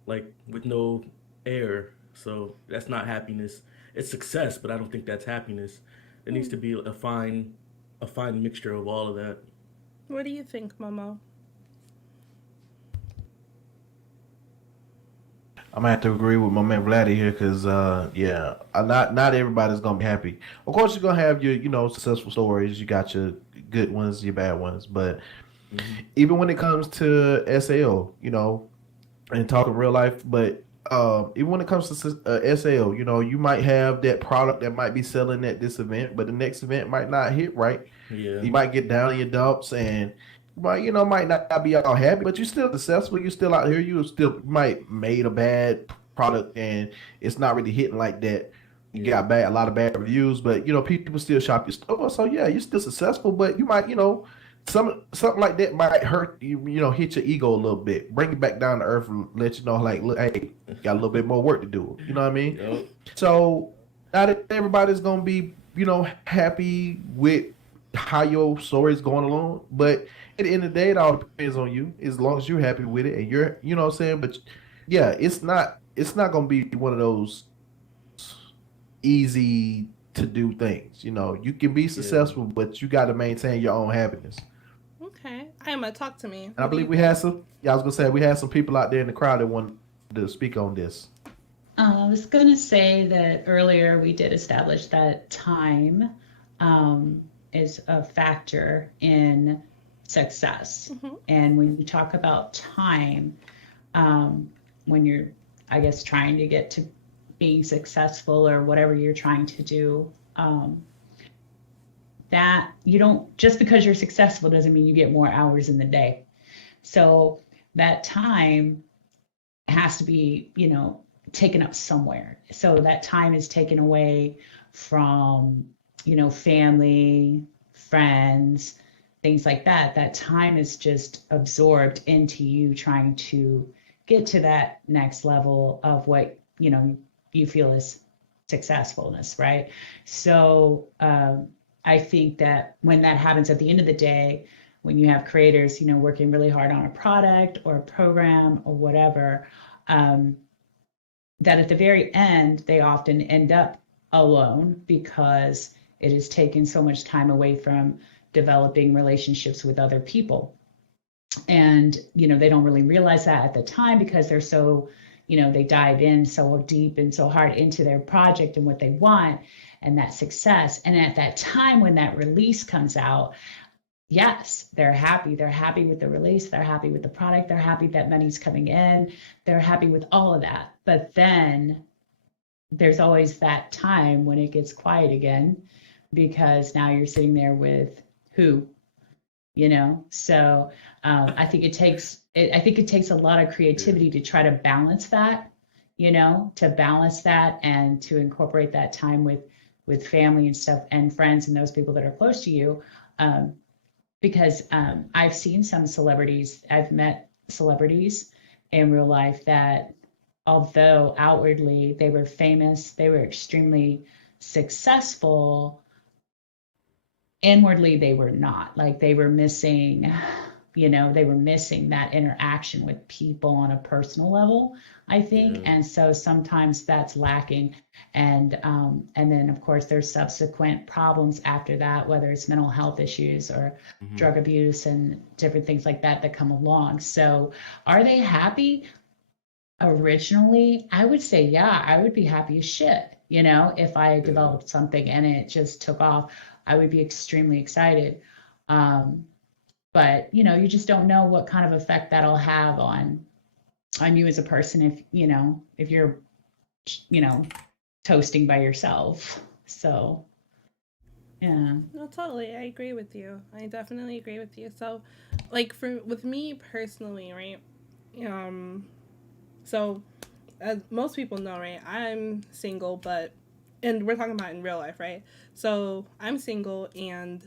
like with no heir. So that's not happiness. It's success, but I don't think that's happiness. There needs to be a fine mixture of all of that. What do you think, Momo? I'm gonna have to agree with my man Vladdy here because, yeah, not everybody's gonna be happy. Of course, you're gonna have your, successful stories. You got your good ones, your bad ones, but even when it comes to SAO, and talking real life, but even when it comes to SAO, you might have that product that might be selling at this event, but the next event might not hit right. Yeah. You might get down in your dumps and might not be all happy, but you're still successful. You're still out here. You still might made a bad product and it's not really hitting like that. You got a lot of bad reviews, but people still shop your store. So yeah, you're still successful, but you might, something like that might hurt you, hit your ego a little bit, bring you back down to earth and let you know, like, look, hey, got a little bit more work to do. You know what I mean? Yep. So not everybody's gonna be, happy with how your story is going along, but at the end of the day, it all depends on you. As long as you're happy with it and you're, what I'm saying. But yeah, it's not gonna be one of those easy to do things. You can be successful, but you got to maintain your own happiness. Okay, Ima, talk to me. And I believe we had some. Yeah, I was gonna say we had some people out there in the crowd that wanted to speak on this. I was going to say that earlier we did establish that time is a factor in success. And when you talk about time, when you're, I guess, trying to get to being successful or whatever you're trying to do, that you don't, just because you're successful doesn't mean you get more hours in the day. So that time has to be, taken up somewhere. So that time is taken away from, family, friends, things like that. That time is just absorbed into you trying to get to that next level of what, you feel is successfulness, right? So I think that when that happens at the end of the day, when you have creators, working really hard on a product or a program or whatever, that at the very end, they often end up alone because it has taken so much time away from developing relationships with other people. And, they don't really realize that at the time because they're so, they dive in so deep and so hard into their project and what they want and that success. And at that time, when that release comes out, yes, they're happy. They're happy with the release. They're happy with the product. They're happy that money's coming in. They're happy with all of that. But then there's always that time when it gets quiet again, because now you're sitting there with who, So I think it takes a lot of creativity to try to balance that, and to incorporate that time with family and stuff and friends and those people that are close to you. Because I've seen some celebrities, I've met celebrities in real life that although outwardly they were famous, they were extremely successful, inwardly they were not. Like they were missing, they were missing that interaction with people on a personal level, I think. Yeah. And so sometimes that's lacking. And then of course there's subsequent problems after that, whether it's mental health issues or drug abuse and different things like that come along. So are they happy? Originally, I would say, yeah, I would be happy as shit. If I developed something and it just took off, I would be extremely excited. But, you just don't know what kind of effect that'll have on you as a person if you're, toasting by yourself. So, yeah. No, totally. I agree with you. I definitely agree with you. So, with me personally, right? So, as most people know, right, I'm single, and we're talking about in real life, right? So, I'm single, and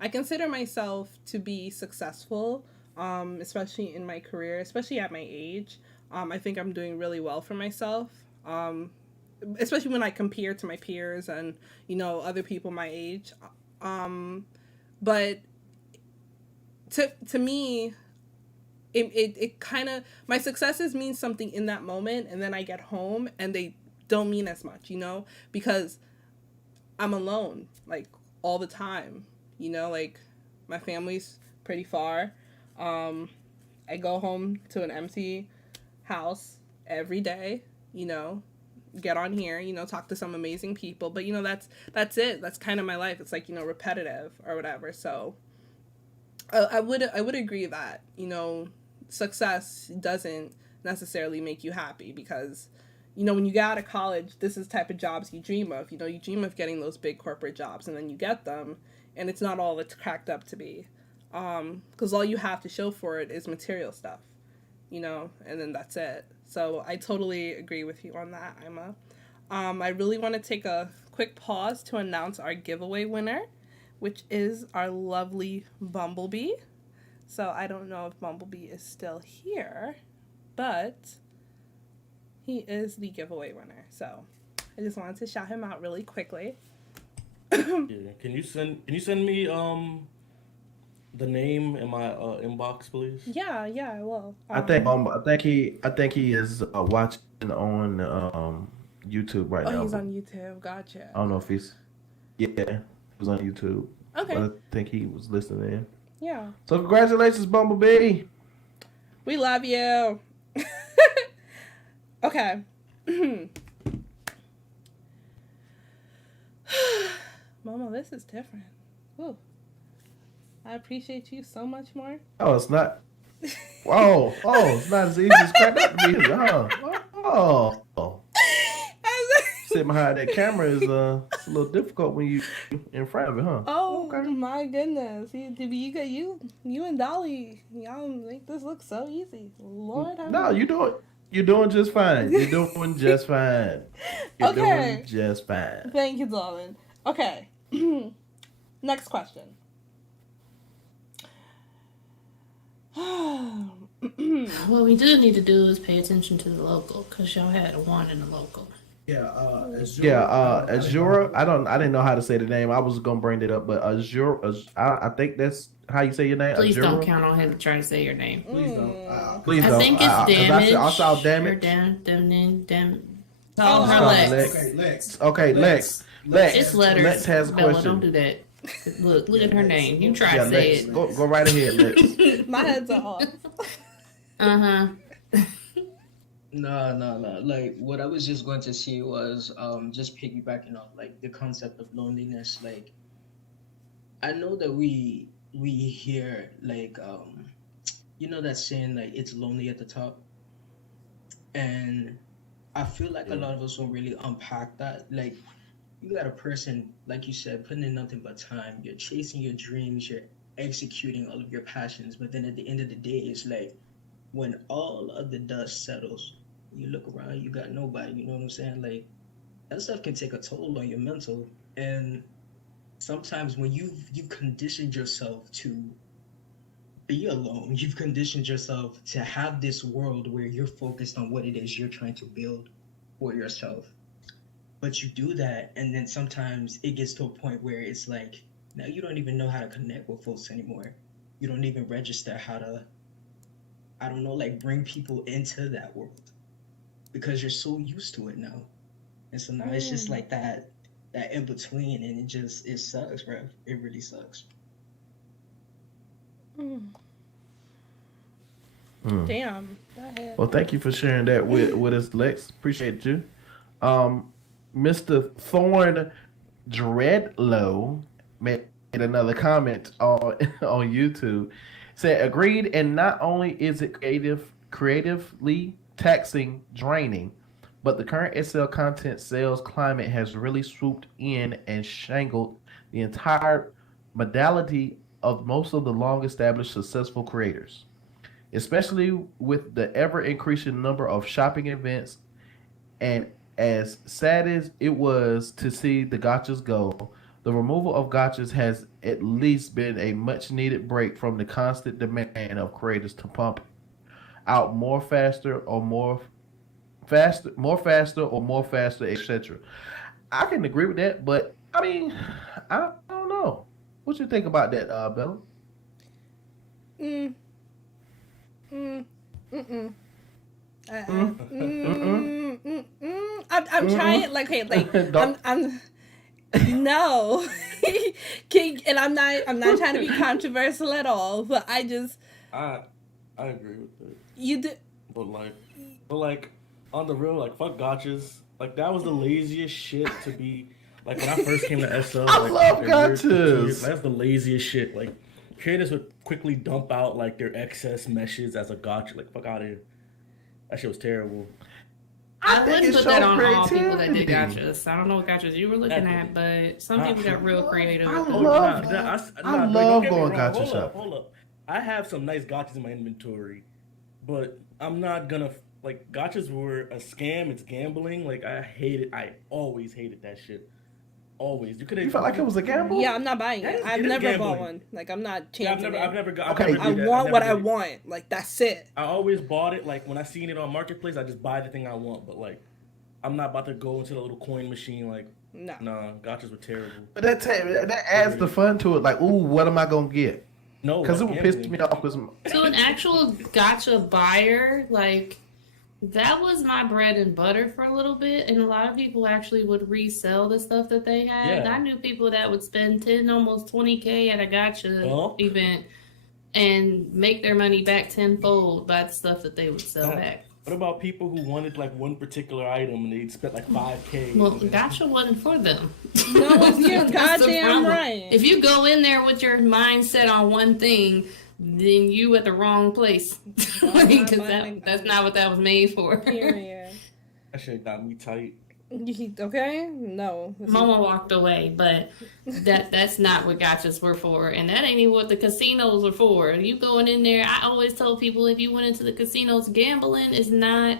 I consider myself to be successful, especially in my career, especially at my age. I think I'm doing really well for myself. especially when I compare to my peers and, you know, other people my age. But to me, it kind of, my successes mean something in that moment, and then I get home and they don't mean as much, you know, because I'm alone, like, all the time, you know, like, my family's pretty far. I go home to an empty house every day, you know, get on here, you know, talk to some amazing people, but, you know, that's it. That's kind of my life. It's like, you know, repetitive or whatever. So I would agree that, you know, success doesn't necessarily make you happy, because, you know, when you get out of college, this is the type of jobs you dream of. You know, you dream of getting those big corporate jobs, and then you get them, and it's not all it's cracked up to be. Because all you have to show for it is material stuff, you know, and then that's it. So I totally agree with you on that, Ima. I really want to take a quick pause to announce our giveaway winner, which is our lovely Bumblebee. So I don't know if Bumblebee is still here, but he is the giveaway winner. So I just wanted to shout him out really quickly. Yeah. Can you send me the name in my inbox, please? Yeah, I will. I think he is watching on YouTube right now. Oh, he's on YouTube. Gotcha. I don't know if he was on YouTube. Okay. But I think he was listening in. Yeah. So congratulations, Bumblebee. We love you. Okay. Mama, this is different. Ooh. I appreciate you so much more. Oh, it's not. Whoa. Oh, it's not as easy as crack that to be, huh? Oh. Sitting behind that camera is it's a little difficult when you in front of it, huh? Oh, okay. My goodness. You and Dolly, y'all make this look so easy. Lord, no, you're doing just fine. You're doing just fine. You're doing just fine. Thank you, darling. Okay. Next question. What we do need to do is pay attention to the local, because y'all had a one in the local. Azure. I didn't know how to say the name. I was gonna bring it up, but Azure. I think that's how you say your name. Please Azure? don't count on him to try to say your name. Please don't. Please don't. I think it's damage. I saw damage. Lex. Okay, Lex. It's letters. Lex has a Bella, question. don't do that. Look at her name. You try to say Lex. it. Go right ahead, Lex. My head's off. No. Like, what I was just going to say was just piggybacking on like the concept of loneliness. Like, I know that we hear like you know that saying like it's lonely at the top, and I feel like a lot of us don't really unpack that. Like, you got a person, like you said, putting in nothing but time. You're chasing your dreams. You're executing all of your passions. But then at the end of the day, it's like when all of the dust settles, you look around, you got nobody. You know what I'm saying? Like, that stuff can take a toll on your mental. And sometimes when you've conditioned yourself to be alone, you've conditioned yourself to have this world where you're focused on what it is you're trying to build for yourself. But you do that, and then sometimes it gets to a point where it's like, now you don't even know how to connect with folks anymore. You don't even register how to, I don't know, like bring people into that world because you're so used to it now. And so now it's just like that in between, and it sucks, bro. It really sucks. Damn. Well, thank you for sharing that with us, Lex. Appreciate you. Mr. Thorn Dreadlow made another comment on YouTube. Said, agreed, and not only is it creatively taxing, draining, but the current Excel content sales climate has really swooped in and shangled the entire modality of most of the long-established successful creators, especially with the ever-increasing number of shopping events. And as sad as it was to see the gotchas go, the removal of gotchas has at least been a much-needed break from the constant demand of creators to pump out more faster or more faster, or more faster, etc. I can agree with that, but I mean, I don't know. What you think about that, Bella? Mm, mm, mm-mm. Mm-mm. I'm trying like hey like Don't- I'm no and I'm not trying to be controversial at all, but I agree with it. you do But like on the real, like fuck gotchas. Like that was the laziest shit to be. Like when I first came to SL, I like love a year, 2 gotchas. years, that's the laziest shit. Like creators would quickly dump out like their excess meshes as a gotcha. Like fuck out of here. That shit was terrible. I think wouldn't it put that showed on all people that did creativity. gotchas. I don't know what gotchas you were looking at, but some people got real creative. I with them. love- I love don't get me going wrong. gotcha Hold shop. up, hold up. I have some nice gotchas in my inventory, but I'm not gonna like gotchas were a scam. It's gambling. Like I always hated that shit. Always. You could. You felt like it was a gamble? yeah, I'm not buying Yes, it. I've it is never bought gambling. one. Like I'm not Yeah, changing I've it. never got. Okay, I've never I did that. want never what did I it. want. Like that's it. I always bought it. Like when I seen it on Marketplace, I just buy the thing I want. But like, I'm not about to go into the little coin machine. Like, No. nah, gotchas were terrible. But that adds the fun to it. Like, ooh, what am I gonna get? No, Because it like would piss gambling. me off. Because To an actual gotcha buyer, like that was my bread and butter for a little bit, and a lot of people actually would resell the stuff that they had. Yeah. I knew people that would spend 10, almost 20K at a gotcha Oh. event and make their money back tenfold by the stuff that they would sell Yeah. back. What about people who wanted like one particular item and they'd spent like 5K? Well, and then- gotcha wasn't for them. No, you're That's the goddamn problem. right. If you go in there with your mindset on one thing, then you at the wrong place. Because that's not what that was made for. Period. That shit got me tight. Okay? No. Mama walked away, but that's not what gotchas were for, and that ain't even what the casinos were for. You going in there, I always tell people if you went into the casinos, gambling is not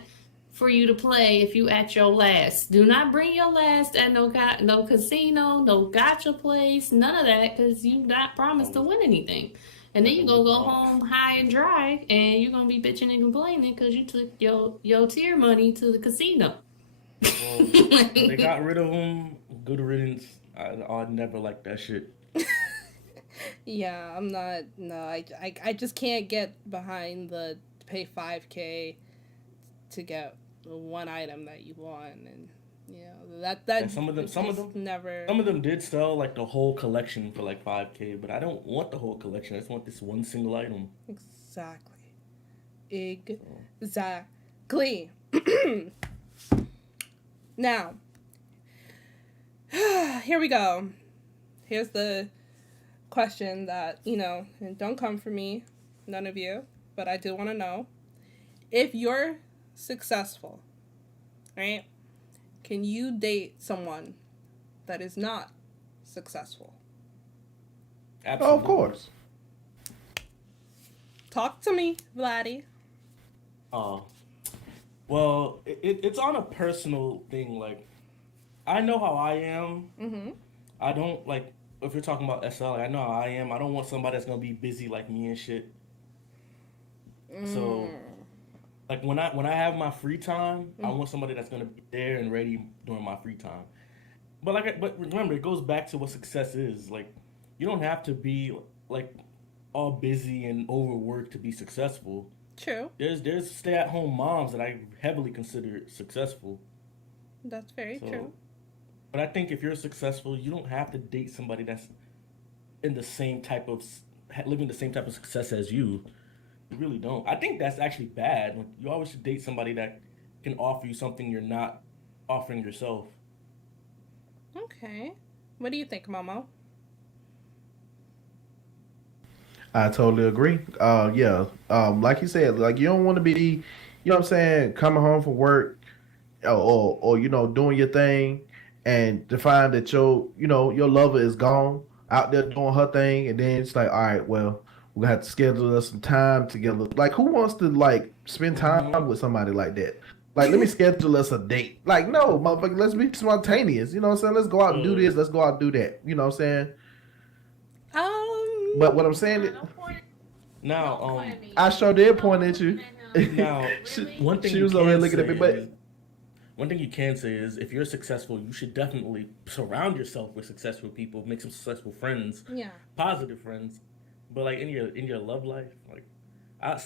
for you to play if you at your last. Do not bring your last at no casino, no gotcha place, none of that, because you not promised to win anything. And then you gonna go home high and dry, and you're gonna be bitching and complaining because you took your tier money to the casino. Well, they got rid of them. Good riddance. I never liked that shit. Yeah, I'm not. No, I just can't get behind the pay 5K to get one item that you want, and you know that Yeah, some of them never. Some of them did sell like the whole collection for like 5K, but I don't want the whole collection. I just want this one single item. Exactly. Now, here we go. Here's the question that, and don't come for me, none of you, but I do want to know. If you're successful, right, can you date someone that is not successful? Absolutely. oh, of course. Talk to me, Vladdy. Oh. Well, it's on a personal thing. Like, I know how I am. Mm-hmm. I don't, like, if you're talking about SL, like, I know how I am. I don't want somebody that's going to be busy like me and shit. So, like, when I have my free time, I want somebody that's going to be there and ready during my free time. But remember, it goes back to what success is. Like, you don't have to be, like, all busy and overworked to be successful. True. There's stay-at-home moms that I heavily consider successful. That's very So, true. But I think if you're successful, you don't have to date somebody that's in the same type of living the same type of success as you. You really don't. I think that's actually bad. Like, you always should date somebody that can offer you something you're not offering yourself. Okay. What do you think, Momo? I totally agree. Yeah. Like you said, like you don't want to be, you know what I'm saying, coming home from work or doing your thing and to find that your lover is gone out there doing her thing, and then it's like, all right, well, we're gonna have to schedule us some time together. Like, who wants to like spend time with somebody like that? Like, let me schedule us a date. Like, no, motherfucker, let's be spontaneous. You know what I'm saying? Let's go out and do this. Let's go out and do that. You know what I'm saying? But what I'm saying, Now, I sure did point at you. now, one thing she you was over there can looking at me, say but is one thing you can say is if you're successful, you should definitely surround yourself with successful people, make some successful friends, Yeah. positive friends. But like in your love life, like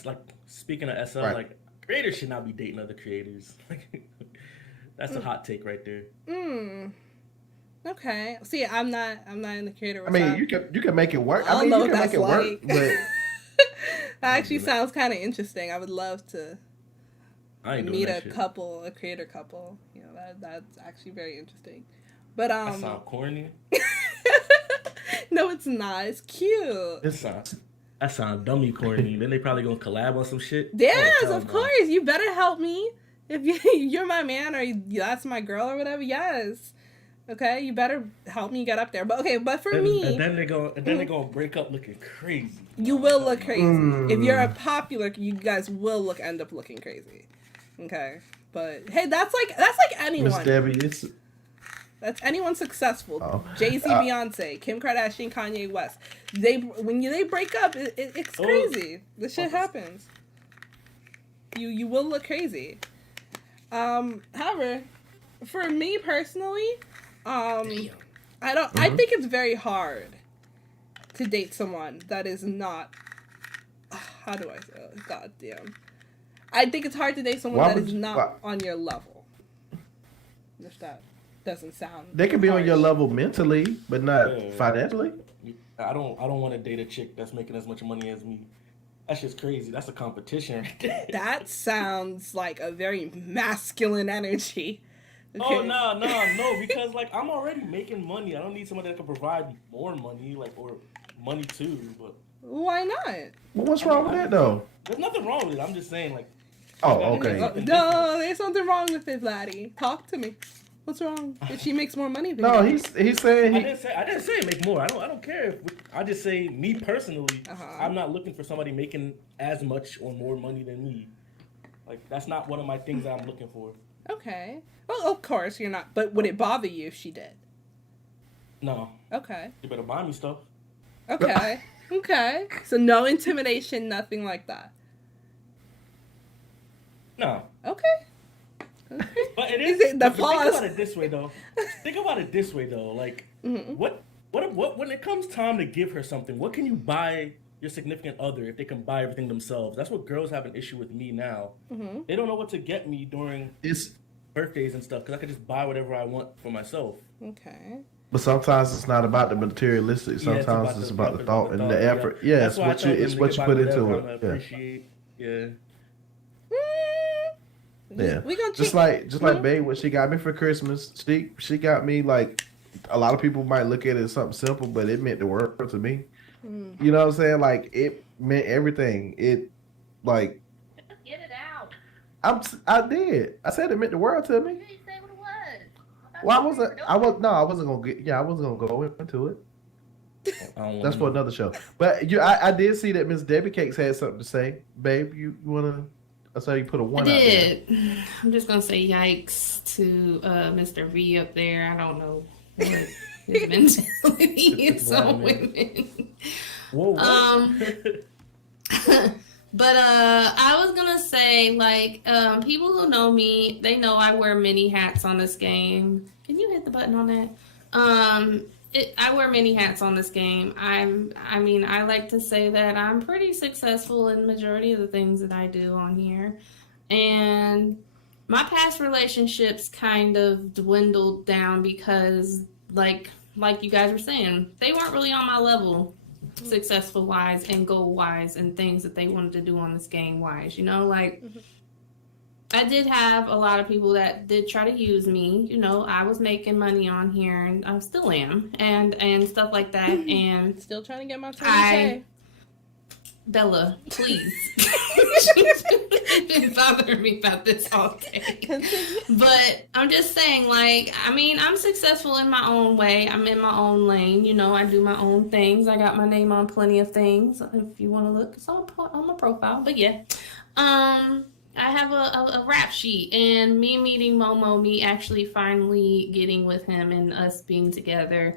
like speaking of SL, Right. like creators should not be dating other creators. Like that's a hot take right there. Okay. See, I'm not in the creator. I mean, side. you can make it work. I don't I mean, know you what can make that's it work, like. but That actually sounds kind of interesting. I would love to I ain't doing meet that a shit. couple, a creator couple. You know, that's actually very interesting. But That sound corny. no, it's not. It's cute. That sound dummy corny. Then they probably gonna collab on some shit. Yes, Oh, hell of no. course. You better help me if you're my man or that's my girl or whatever. Yes. Okay, you better help me get up there. But for me, And then they gonna break up looking crazy. you will look crazy. If you're a popular, you guys will end up looking crazy. Okay, but hey, that's like anyone. Miss Debbie, it's That's anyone successful. Oh. Jay-Z, Beyonce, Kim Kardashian, Kanye West. They break up, it's crazy. This shit happens. You will look crazy. However, for me personally, I think it's very hard to date someone that is not. How do I say? Oh, God damn. I think it's hard to date someone Why that would is you- not why- on your level. If that doesn't sound. they can be on your harsh. level mentally, but not Yeah. financially. I don't want to date a chick that's making as much money as me. That's just crazy. That's a competition right there. That sounds like a very masculine energy. Oh no, because like I'm already making money. I don't need somebody that can provide more money, like or money too. But Why not? Well, what's wrong with that though? there's nothing wrong with it. I'm just saying like. Oh, Yeah. okay. No, there's something wrong with it, Vladdy. Talk to me. What's wrong? If she makes more money than No, you. he's saying I he. didn't say make more. I don't care. I just say me personally. Uh-huh. I'm not looking for somebody making as much or more money than me. Like that's not one of my things that I'm looking for. Okay. Well, of course you're not. But would it bother you if she did? No, Okay. you better buy me stuff. Okay. Okay. So no intimidation, nothing like that. No, Okay. Okay. but it Is is. it the but pause? Think about it this way though. Think about it this way though. Like Mhm. what when it comes time to give her something, what can you buy your significant other if they can buy everything themselves? That's what girls have an issue with me now. Mhm. They don't know what to get me during It's birthdays and stuff because I could just buy whatever I want for myself. Okay. but sometimes it's not about the materialistic. Yeah, Sometimes it's about the thought and the effort. Yeah, That's it's why I what tell you them it's to what get you by put whatever into I'm gonna it. Yeah. appreciate. Yeah. Yeah, We gonna just cheat. like Babe, what she got me for Christmas. She got me like a lot of people might look at it as something simple, but it meant the world to me. Mm. You know what I'm saying? Like it meant everything. It like Get it out. I did. I said it meant the world to You me. didn't say what it was. Well, I wasn't gonna get. Yeah, I wasn't gonna go into it. I don't That's for wanna- another show. But I did see that Miss Debbie Cakes had something to say. Babe, you wanna? I saw you put a I one out there. did. I'm just gonna say yikes to Mr. V up there. I don't know what his mentality is on women. Whoa, what? But I was gonna say, like, people who know me, they know I wear many hats on this game. Can you hit the button on that? I wear many hats on this game. I like to say that I'm pretty successful in the majority of the things that I do on here. And my past relationships kind of dwindled down because, like you guys were saying, they weren't really on my level, successful wise and goal wise, and things that they wanted to do on this game wise. You know, like. I did have a lot of people that did try to use me. You know, I was making money on here, and I still am, and stuff like that. And Still trying to get my I- 20K. Bella, please, you've been bothering me about this all day. But I'm just saying, like, I'm successful in my own way. I'm in my own lane. You know, I do my own things. I got my name on plenty of things. If you want to look, it's on my profile. But yeah, I have a rap sheet, and me meeting Momo, me actually finally getting with him and us being together,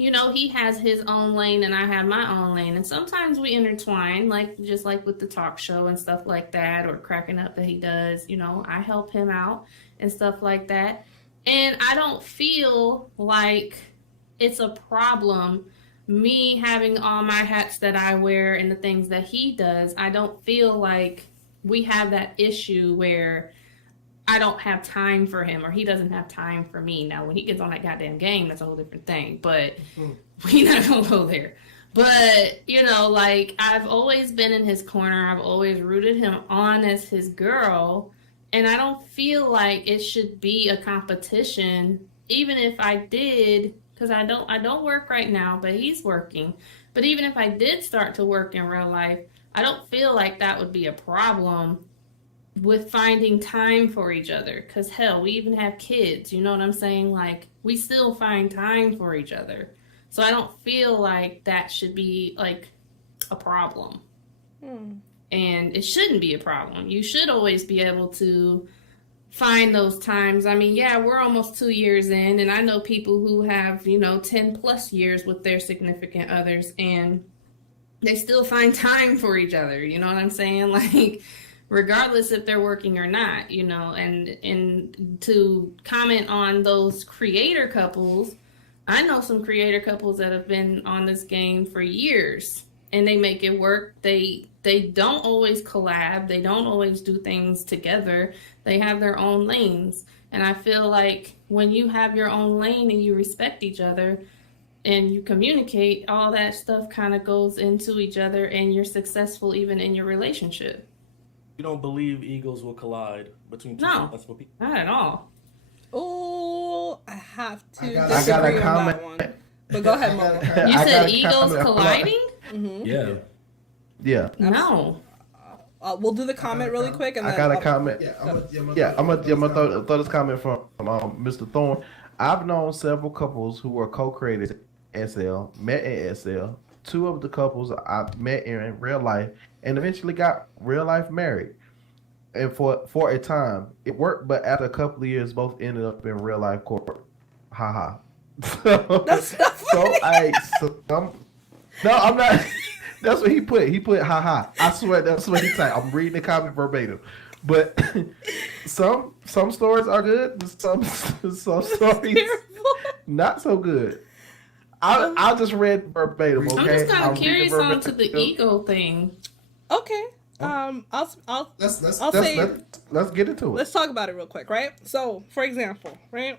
you know, he has his own lane and I have my own lane. And sometimes we intertwine, like just like with the talk show and stuff like that, or cracking up that he does. You know, I help him out and stuff like that. And I don't feel like it's a problem me having all my hats that I wear and the things that he does. I don't feel like we have that issue where I don't have time for him or he doesn't have time for me. Now, when he gets on that goddamn game, that's a whole different thing. But we're not going to go there. But, you know, like, I've always been in his corner. I've always rooted him on as his girl. And I don't feel like it should be a competition, even if I did, because I don't work right now, but he's working. But even if I did start to work in real life, I don't feel like that would be a problem with finding time for each other. Because, hell, we even have kids, you know what I'm saying? Like, we still find time for each other. So I don't feel like that should be, like, a problem. And it shouldn't be a problem. You should always be able to find those times. I mean, yeah, we're almost 2 years in, and I know people who have, you know, 10 plus years with their significant others, and they still find time for each other. You know what I'm saying? Like, regardless if they're working or not, you know. And to comment on those creator couples, I know some creator couples that have been on this game for years, and they make it work. They don't always collab. They don't always do things together. They have their own lanes. And I feel like when you have your own lane and you respect each other and you communicate, all that stuff kind of goes into each other and you're successful even in your relationship. You don't believe egos will collide between two No, successful people? not at all. Oh, I have to I got disagree a on comment. that one. But go ahead, Momo. You I said got a egos comment. colliding? Yeah. Yeah. No. We'll do the comment really quick, and I then got a I'll- comment. Yeah, I'm gonna throw this comment from Mr. Thorne. I've known several couples who were co-created in SL, met in SL. Two of the couples I met in real life and eventually got real life married. And for a time, it worked, but after a couple of years, both ended up in real life court. Haha. That's not funny. No, I'm not. That's what he put. He put haha. I swear that's what he said. I'm reading the comment verbatim. But some stories are good. Some stories terrible. not so good. I just read verbatim. Okay. I'm just kind I'm of reading curious on to verbatim. the ego thing. Okay. I'll Let's I'll say let's get into it. let's talk about it real quick, right? So, for example, right?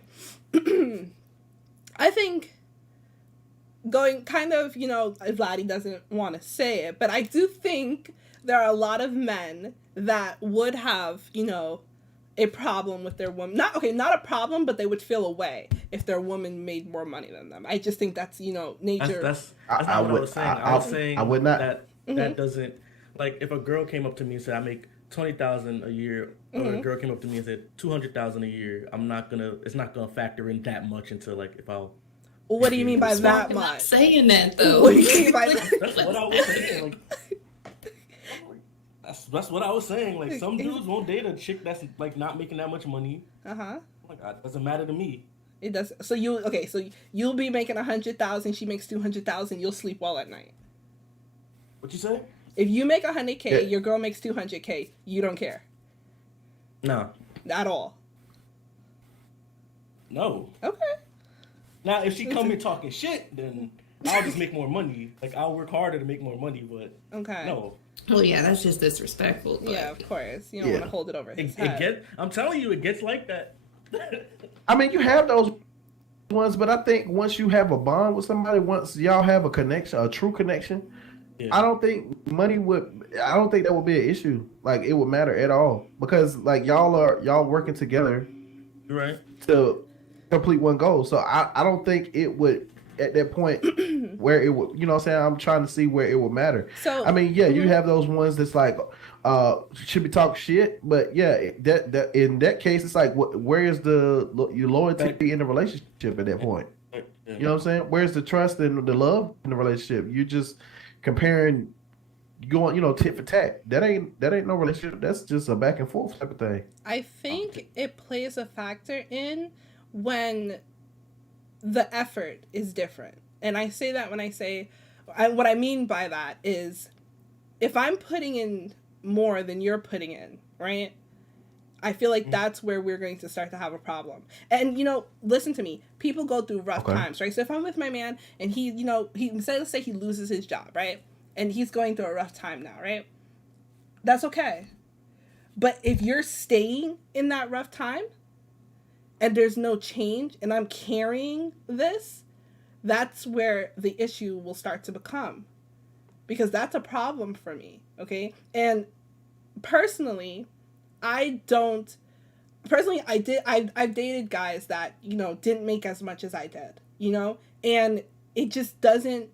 I think going kind of, you know, Vladdy doesn't want to say it, but I do think there are a lot of men that would have, you know, a problem with their woman. Not a problem, but they would feel a way if their woman made more money than them. I just think that's, you know, nature. That's not what I was saying. I was saying I would not. that doesn't, like, if a girl came up to me and said I make $20,000 a year, or a girl came up to me and said $200,000 a year, it's not gonna factor in that much into, like, if I'll. What do you mean by that I'm not much? saying that though. What do you mean by that? That's what I was saying. Like, that's what I was saying. Like, some dudes won't date a chick that's, like, not making that much money. Like, it doesn't matter to me. It does. So you'll be making 100,000. She makes 200,000. You'll sleep well at night. What you say? If you make 100K, Yeah. your girl makes 200K. You don't care No. at all. No. Okay. Now, if she come here talking shit, then I'll just make more money. Like, I'll work harder to make more money, but Okay. no. Well, yeah, that's just disrespectful. But... Yeah, of course. You don't want to hold it over his head. I'm telling you, it gets like that. I mean, you have those ones, but I think once you have a bond with somebody, once y'all have a connection, a true connection, Yeah. I don't think I don't think that would be an issue. Like, it would matter at all, because like y'all working together You're right. to complete one goal. So I don't think it would at that point where it would, you know what I'm saying? I'm trying to see where it would matter. So I mean, yeah, you have those ones that's like should be talk shit, but yeah, that in that case it's like where is your loyalty in the relationship at that point? Yeah. You know what I'm saying? Where's the trust and the love in the relationship? You just comparing, going, you know, tit for tat. That ain't no relationship. That's just a back and forth type of thing. I think it plays a factor in when the effort is different. And I say that when I say, what I mean by that is, if I'm putting in more than you're putting in, right? I feel like that's where we're going to start to have a problem. And, listen to me. People go through rough times, right? So if I'm with my man and he, let's say he loses his job, right? And he's going through a rough time now, right? That's okay. But if you're staying in that rough time and there's no change and I'm carrying this, that's where the issue will start to become. Because that's a problem for me, okay? And personally, I've dated guys that, didn't make as much as I did, and it just doesn't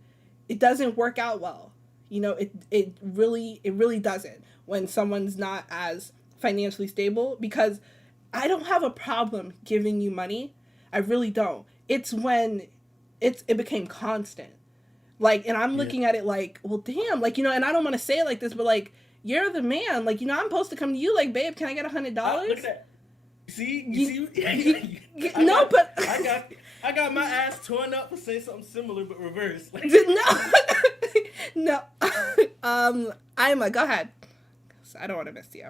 work out well. It really doesn't when someone's not as financially stable, because I don't have a problem giving you money. I really don't. It's when it became constant. Like, and I'm looking at it like, well, damn, like, and I don't want to say it like this, but like, you're the man. Like, I'm supposed to come to you like, babe, can I get $100? Look at that. See? But I got my ass torn up for saying something similar but reversed. No. Ima, go ahead. I don't want to miss you.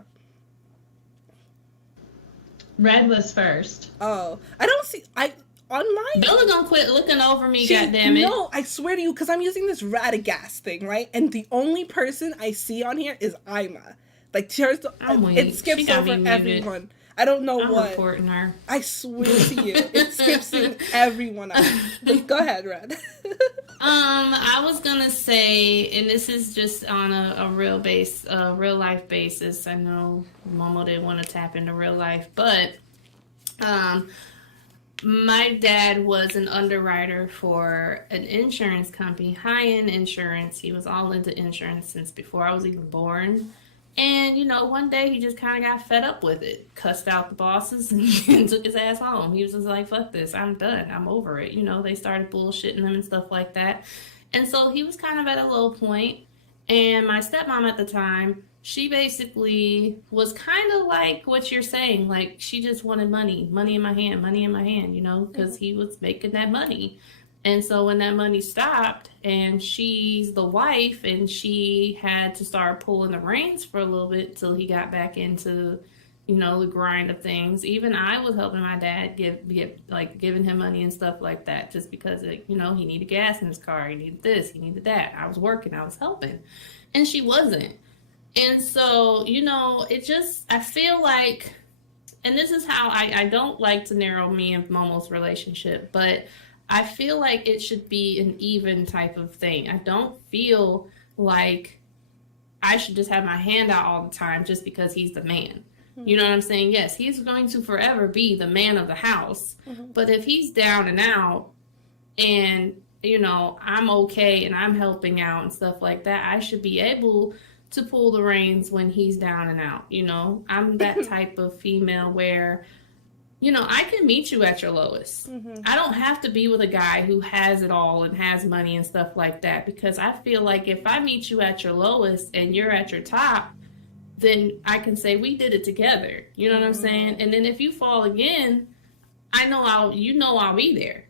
Red was first. Oh, I don't see. On my Bella gonna quit looking over me, goddammit. No, I swear to you, because I'm using this Radagast thing, right? And the only person I see on here is Ima. Like, it skips over everyone. I don't know I'm what. reporting her. I swear to you, it skips everyone else. Go ahead, Red. I was gonna say, and this is just on a real life basis. I know Momo didn't want to tap into real life, but my dad was an underwriter for an insurance company, high-end insurance. He was all into insurance since before I was even born. And, one day he just kind of got fed up with it, cussed out the bosses, and took his ass home. He was just like, fuck this, I'm done, I'm over it. They started bullshitting him and stuff like that. And so he was kind of at a low point. And my stepmom at the time, she basically was kind of like what you're saying. Like, she just wanted money in my hand, because he was making that money. And so when that money stopped, and she's the wife, and she had to start pulling the reins for a little bit till he got back into, the grind of things. Even I was helping my dad giving him money and stuff like that, just because, he needed gas in his car, he needed this, he needed that. I was working, I was helping, and she wasn't. And so, I feel like, and this is how I don't like to narrow me and Momo's relationship, but I feel like it should be an even type of thing. I don't feel like I should just have my hand out all the time just because he's the man. You know what I'm saying? Yes, he's going to forever be the man of the house. But if he's down and out and, I'm okay and I'm helping out and stuff like that, I should be able to pull the reins when he's down and out. I'm that type of female where, I can meet you at your lowest. I don't have to be with a guy who has it all and has money and stuff like that, because I feel like if I meet you at your lowest and you're at your top, then I can say we did it together. You know what I'm saying? And then if you fall again, I'll be there.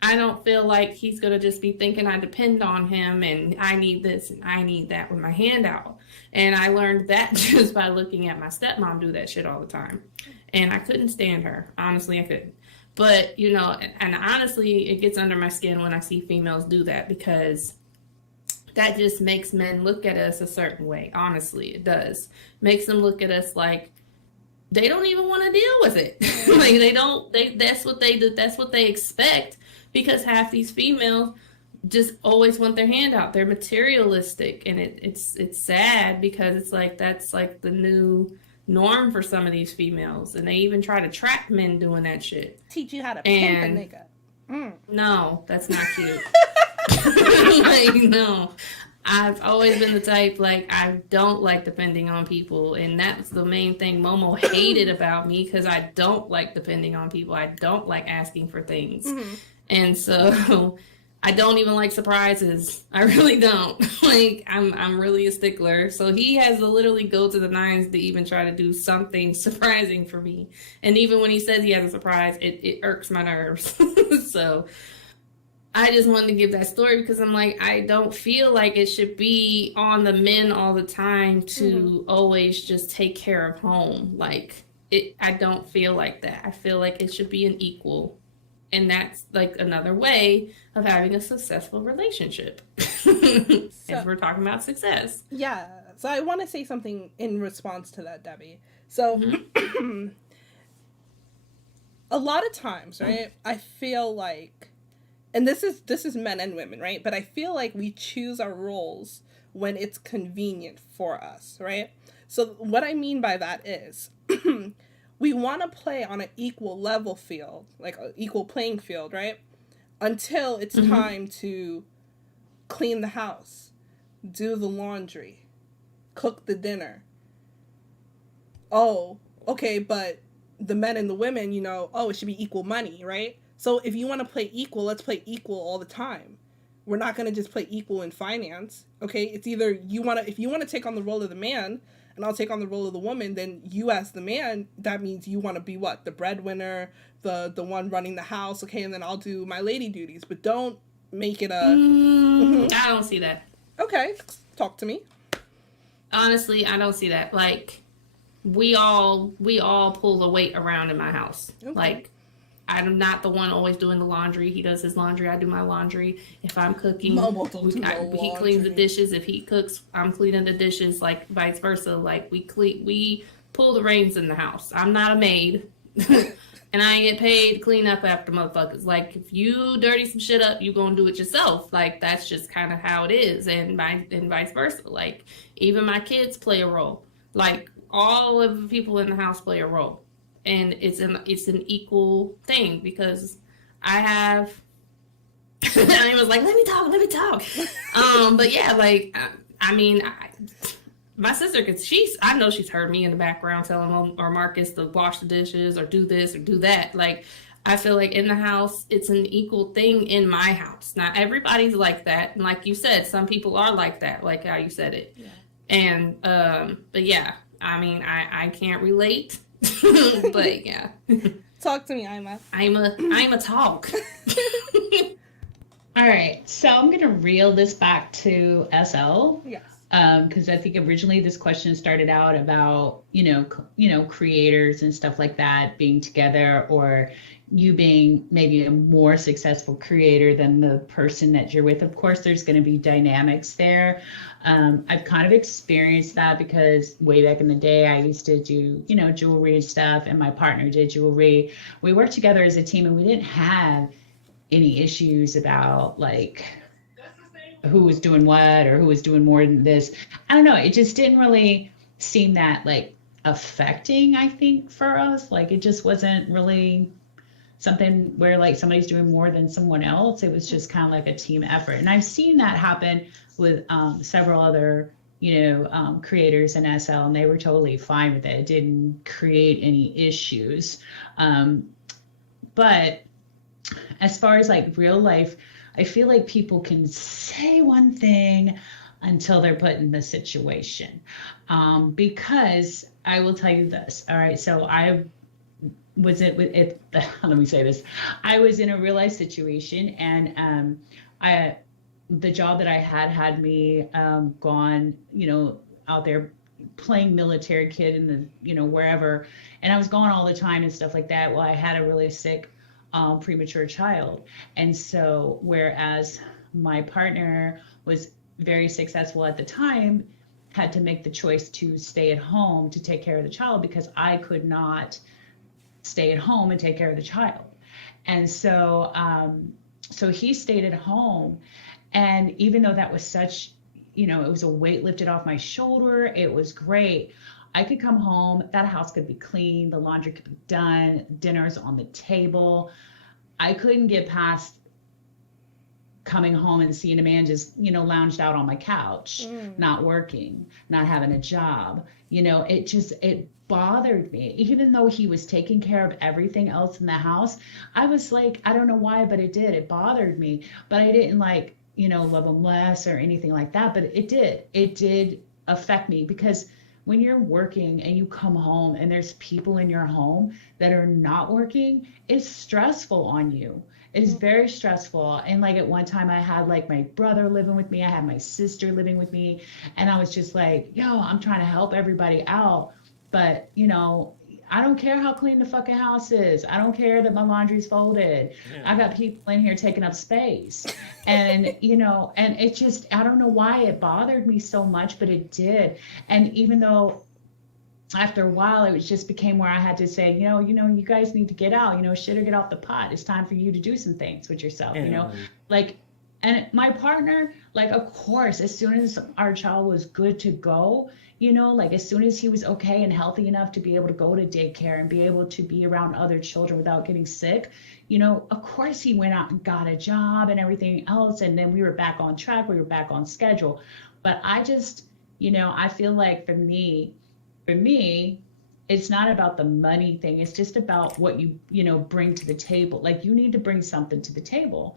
I don't feel like he's going to just be thinking I depend on him and I need this and I need that with my hand out. And I learned that just by looking at my stepmom do that shit all the time. And I couldn't stand her. Honestly, I couldn't. But, and honestly, it gets under my skin when I see females do that, because that just makes men look at us a certain way. Honestly, it does. Makes them look at us like they don't even want to deal with it. Like that's what they do. That's what they expect, because half these females just always want their hand out. They're materialistic, and it's sad, because it's like that's like the new norm for some of these females, and they even try to trap men doing that shit. Teach you how to pimp a nigga. No, that's not cute. Like, no. I've always been the type, like, I don't like depending on people, and that's the main thing Momo hated about me, because I don't like depending on people. I don't like asking for things. And so I don't even like surprises. I really don't. Like, I'm really a stickler. So he has to literally go to the nines to even try to do something surprising for me. And even when he says he has a surprise, it irks my nerves. So I just wanted to give that story because I'm like, I don't feel like it should be on the men all the time to always just take care of home. Like I don't feel like that. I feel like it should be an equal. And that's like another way of having a successful relationship. As we're talking about success. Yeah. So I want to say something in response to that, Debbie. So a lot of times, right, I feel like, and this is men and women, right? But I feel like we choose our roles when it's convenient for us, right? So what I mean by that is we want to play on an equal level field, like an equal playing field, right? Until it's time to clean the house, do the laundry, cook the dinner. Oh, okay, but the men and the women, you know, oh, it should be equal money, right? So if you want to play equal, let's play equal all the time. We're not going to just play equal in finance, okay? It's either if you want to take on the role of the man and I'll take on the role of the woman, then you as the man, that means you want to be what? The breadwinner, the one running the house, okay? And then I'll do my lady duties, but don't make it a... I don't see that. Okay, talk to me. Honestly, I don't see that. Like, we all pull the weight around in my house. Okay. Like, I'm not the one always doing the laundry. He does his laundry. I do my laundry. If I'm cooking, he cleans the dishes. If he cooks, I'm cleaning the dishes. Like vice versa. Like we pull the reins in the house. I'm not a maid, and I get paid to clean up after motherfuckers. Like if you dirty some shit up, you gonna do it yourself. Like that's just kind of how it is, and vice versa. Like even my kids play a role. Like all of the people in the house play a role. And it's an equal thing because I have. I was like, let me talk. But yeah, like I mean, my sister, I know she's heard me in the background telling or Marcus to wash the dishes or do this or do that. Like I feel like in the house, it's an equal thing in my house. Not everybody's like that, and like you said, some people are like that, like how you said it. Yeah. And but yeah, I mean, I can't relate. But yeah, talk to me, Ima. Ima talk. All right, so I'm gonna reel this back to SL. Yes. Because I think originally this question started out about you know creators and stuff like that being together, or you being maybe a more successful creator than the person that you're with. Of course, there's going to be dynamics there. I've kind of experienced that because way back in the day, I used to do, jewelry and stuff, and my partner did jewelry. We worked together as a team, and we didn't have any issues about like who was doing what or who was doing more than this. I don't know. It just didn't really seem that like affecting, I think, for us. Like it just wasn't really something where like somebody's doing more than someone else. It was just kind of like a team effort. And I've seen that happen with several other, creators in SL, and they were totally fine with it. It didn't create any issues. But as far as like real life, I feel like people can say one thing until they're put in the situation. Because I will tell you this. All right. So I was let me say this. I was in a real life situation, and the job that I had me gone, out there playing military kid in the, wherever. And I was gone all the time and stuff like that. Well, I had a really sick premature child. And so whereas my partner was very successful at the time, had to make the choice to stay at home to take care of the child because I could not stay at home and take care of the child. And so, so he stayed at home. And even though that was such, it was a weight lifted off my shoulder, it was great. I could come home, that house could be clean, the laundry could be done, dinner's on the table. I couldn't get past coming home and seeing a man just, lounged out on my couch, not working, not having a job. It bothered me. Even though he was taking care of everything else in the house, I was like, I don't know why, but it did. It bothered me. But I didn't love him less or anything like that. But it did affect me because when you're working and you come home and there's people in your home that are not working, it's stressful on you. It's very stressful. And like at one time I had like my brother living with me, I had my sister living with me, and I was just like, yo, I'm trying to help everybody out. But, you know, I don't care how clean the fucking house is. I don't care that my laundry's folded. Yeah. I got people in here taking up space. And, you know, and it just, I don't know why it bothered me so much, but it did. And even though after a while, it was just became where I had to say, you guys need to get out, shit or get off the pot. It's time for you to do some things with yourself, like, and my partner, like, of course, as soon as our child was good to go, like as soon as he was okay and healthy enough to be able to go to daycare and be able to be around other children without getting sick, of course he went out and got a job and everything else. And then we were back on track, we were back on schedule. But I just, I feel like for me, it's not about the money thing. It's just about what you bring to the table. Like you need to bring something to the table.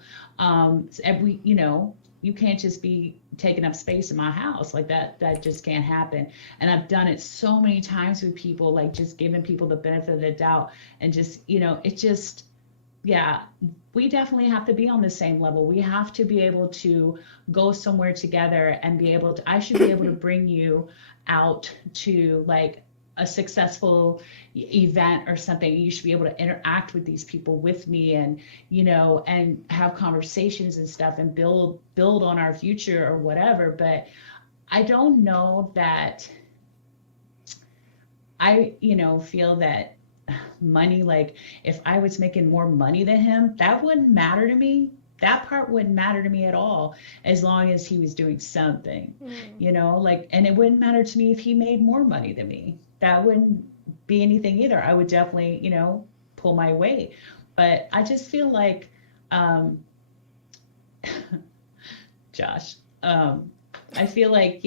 You can't just be taking up space in my house like that. That just can't happen. And I've done it so many times with people, like just giving people the benefit of the doubt and just, it just, yeah, we definitely have to be on the same level. We have to be able to go somewhere together and be able to, I should be able to bring you out to like a successful event or something. You should be able to interact with these people with me and, and have conversations and stuff and build on our future or whatever. But I don't know that I, feel that money, like if I was making more money than him, that wouldn't matter to me. That part wouldn't matter to me at all, as long as he was doing something, and it wouldn't matter to me if he made more money than me. That wouldn't be anything either. I would definitely, pull my weight. But I just feel like, Josh, I feel like,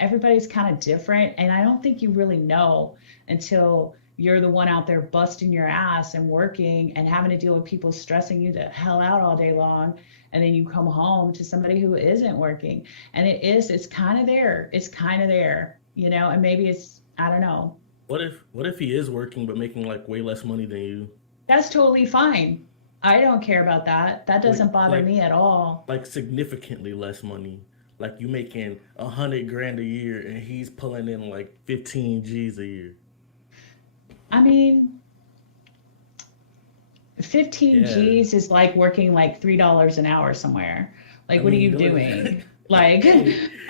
everybody's kind of different. And I don't think you really know until you're the one out there busting your ass and working and having to deal with people stressing you the hell out all day long. And then you come home to somebody who isn't working. And it's kind of there. It's kind of there, and maybe it's, I don't know. What if he is working but making like way less money than you? That's totally fine. I don't care about that. That doesn't bother me at all. Like significantly less money. Like you making $100,000 a year and he's pulling in like 15 G's a year. I mean, 15 G's is like working like $3 an hour somewhere. Like, what are you doing? Like,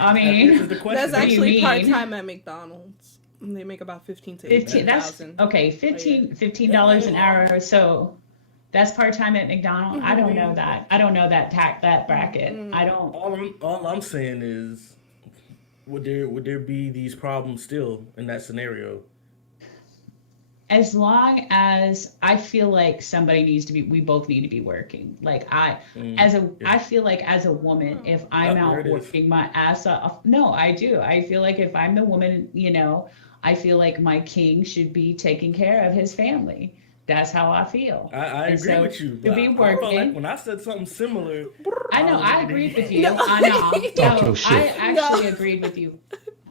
I mean, that's actually part-time at McDonald's. They make about 15 to 18,000. That's okay. $15 an hour. So that's part-time at McDonald's. I don't know that. I don't know that bracket. I don't. All I'm saying is, would there be these problems still in that scenario? As long as I feel like we both need to be working. Like I feel like as a woman, if I'm out working my ass off, no, I do. I feel like if I'm the woman, I feel like my king should be taking care of his family. That's how I feel. I agree with you. To be working. I like when I said something similar. I know. I agreed with you. No. I know. No, I actually agreed with you.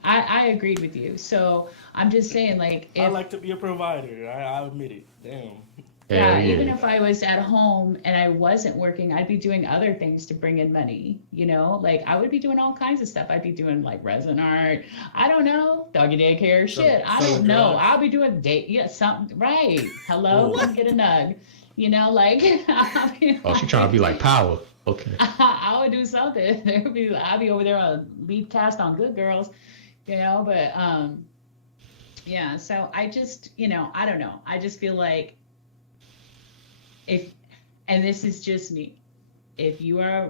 I agreed with you. So I'm just saying, like, I like to be a provider. I admit it. Damn. Yeah, even if I was at home and I wasn't working, I'd be doing other things to bring in money, Like I would be doing all kinds of stuff. I'd be doing like resin art. I don't know, doggy daycare shit. I don't know. I'll be doing something. Right. Hello, come get a nug. Like. She's trying to be like Power. Okay. I would do something. I'd be over there on lead cast on Good Girls, But yeah. So I just, I don't know. I just feel like. And this is just me, if you are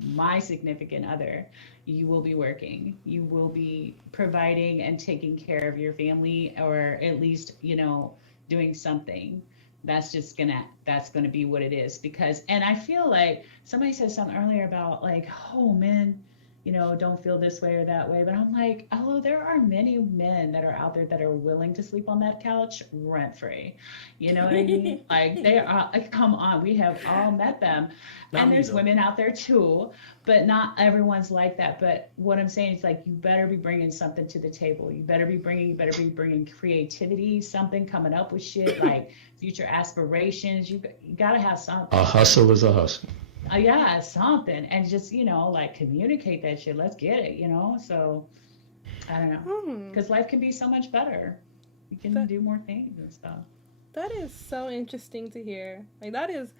my significant other, you will be working, you will be providing and taking care of your family, or at least, doing something. That's gonna be what it is. Because, and I feel like somebody said something earlier about like, oh man, don't feel this way or that way. But I'm like, oh, there are many men that are out there that are willing to sleep on that couch rent free. You know what I mean? Like, they are, come on, we have all met them. Not And me, there's though. women out there too, but not everyone's like that. But what I'm saying is, like, you better be bringing something to the table. You better be bringing creativity, something, coming up with shit, like future aspirations. You got to have something. A hustle is a hustle. Yeah, something, and just like communicate that shit. Let's get it, So I don't know, because life can be so much better. You can do more things and stuff. That is so interesting to hear. Like, that is,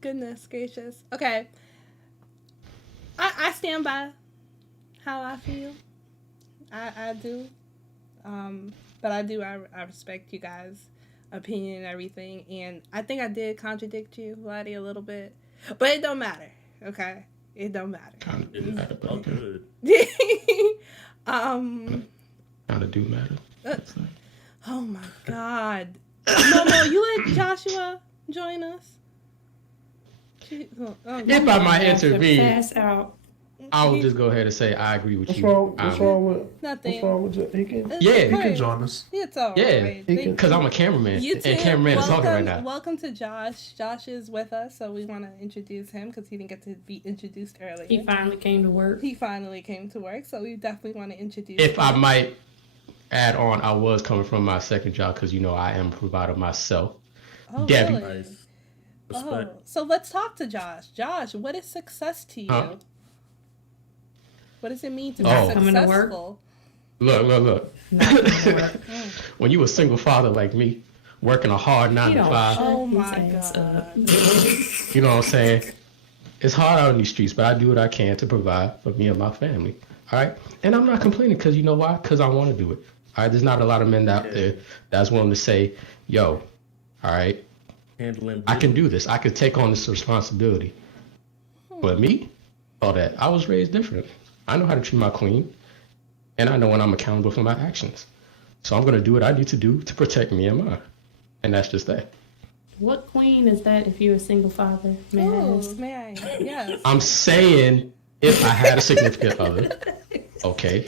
goodness gracious. Okay, I stand by how I feel. I do, but I respect you guys' opinion and everything, and I think I did contradict you, Lottie, a little bit, but it don't matter. Okay, it don't matter. Kind of do matter. Oh, good. Kind of do matter. Oh my God. No, you let Joshua join us. If I might intervene, Pass out. I will just go ahead and say I agree with What's you. wrong with Nothing. What's wrong with he can Yeah. he can join us. It's all Yeah, right. he can- Because I'm a cameraman, You and too. cameraman is talking right now. Welcome to Josh. Josh is with us, so we want to introduce him because he didn't get to be introduced earlier. He finally came to work. He finally came to work, so we definitely want to introduce If him. I might add on, I was coming from my second job because I am a provider myself. Oh, Debbie. really? Nice. Oh, Respect. so let's talk to Josh. Josh, what is success to you? Huh? What does it mean to be Oh. Coming to work? successful? Look. When you a single father like me, working a hard 9 to 5, Oh His my ass God. up. you know what I'm saying? It's hard out in these streets, but I do what I can to provide for me and my family. All right? And I'm not complaining because you know why? Because I want to do it. All right? There's not a lot of men out there that's willing to say, yo, all right, Handling. I can do this. I could take on this responsibility. But me, all that, I was raised different. I know how to treat my queen, and I know when I'm accountable for my actions. So I'm going to do what I need to do to protect me and mine. And that's just that. What queen is that if you're a single father? May I Oh, ask? may I? Yes. I'm saying if I had a significant other, okay.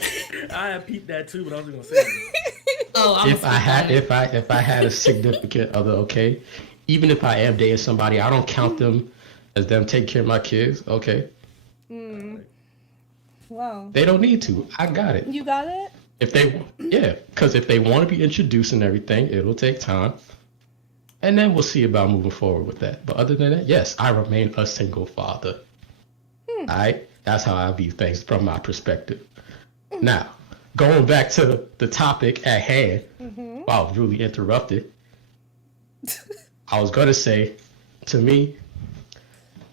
I had peeped that too, but I was gonna say it. Oh, I'm If I had a significant other, okay. Even if I am dating somebody, I don't count them as them taking care of my kids, okay. Wow. They don't need to. I got it. You got it? Because if they want to be introduced and everything, it'll take time. And then we'll see about moving forward with that. But other than that, yes, I remain a single father. All right? That's how I view things from my perspective. Now, going back to the topic at hand, wow, I was really interrupted. I was going to say, to me,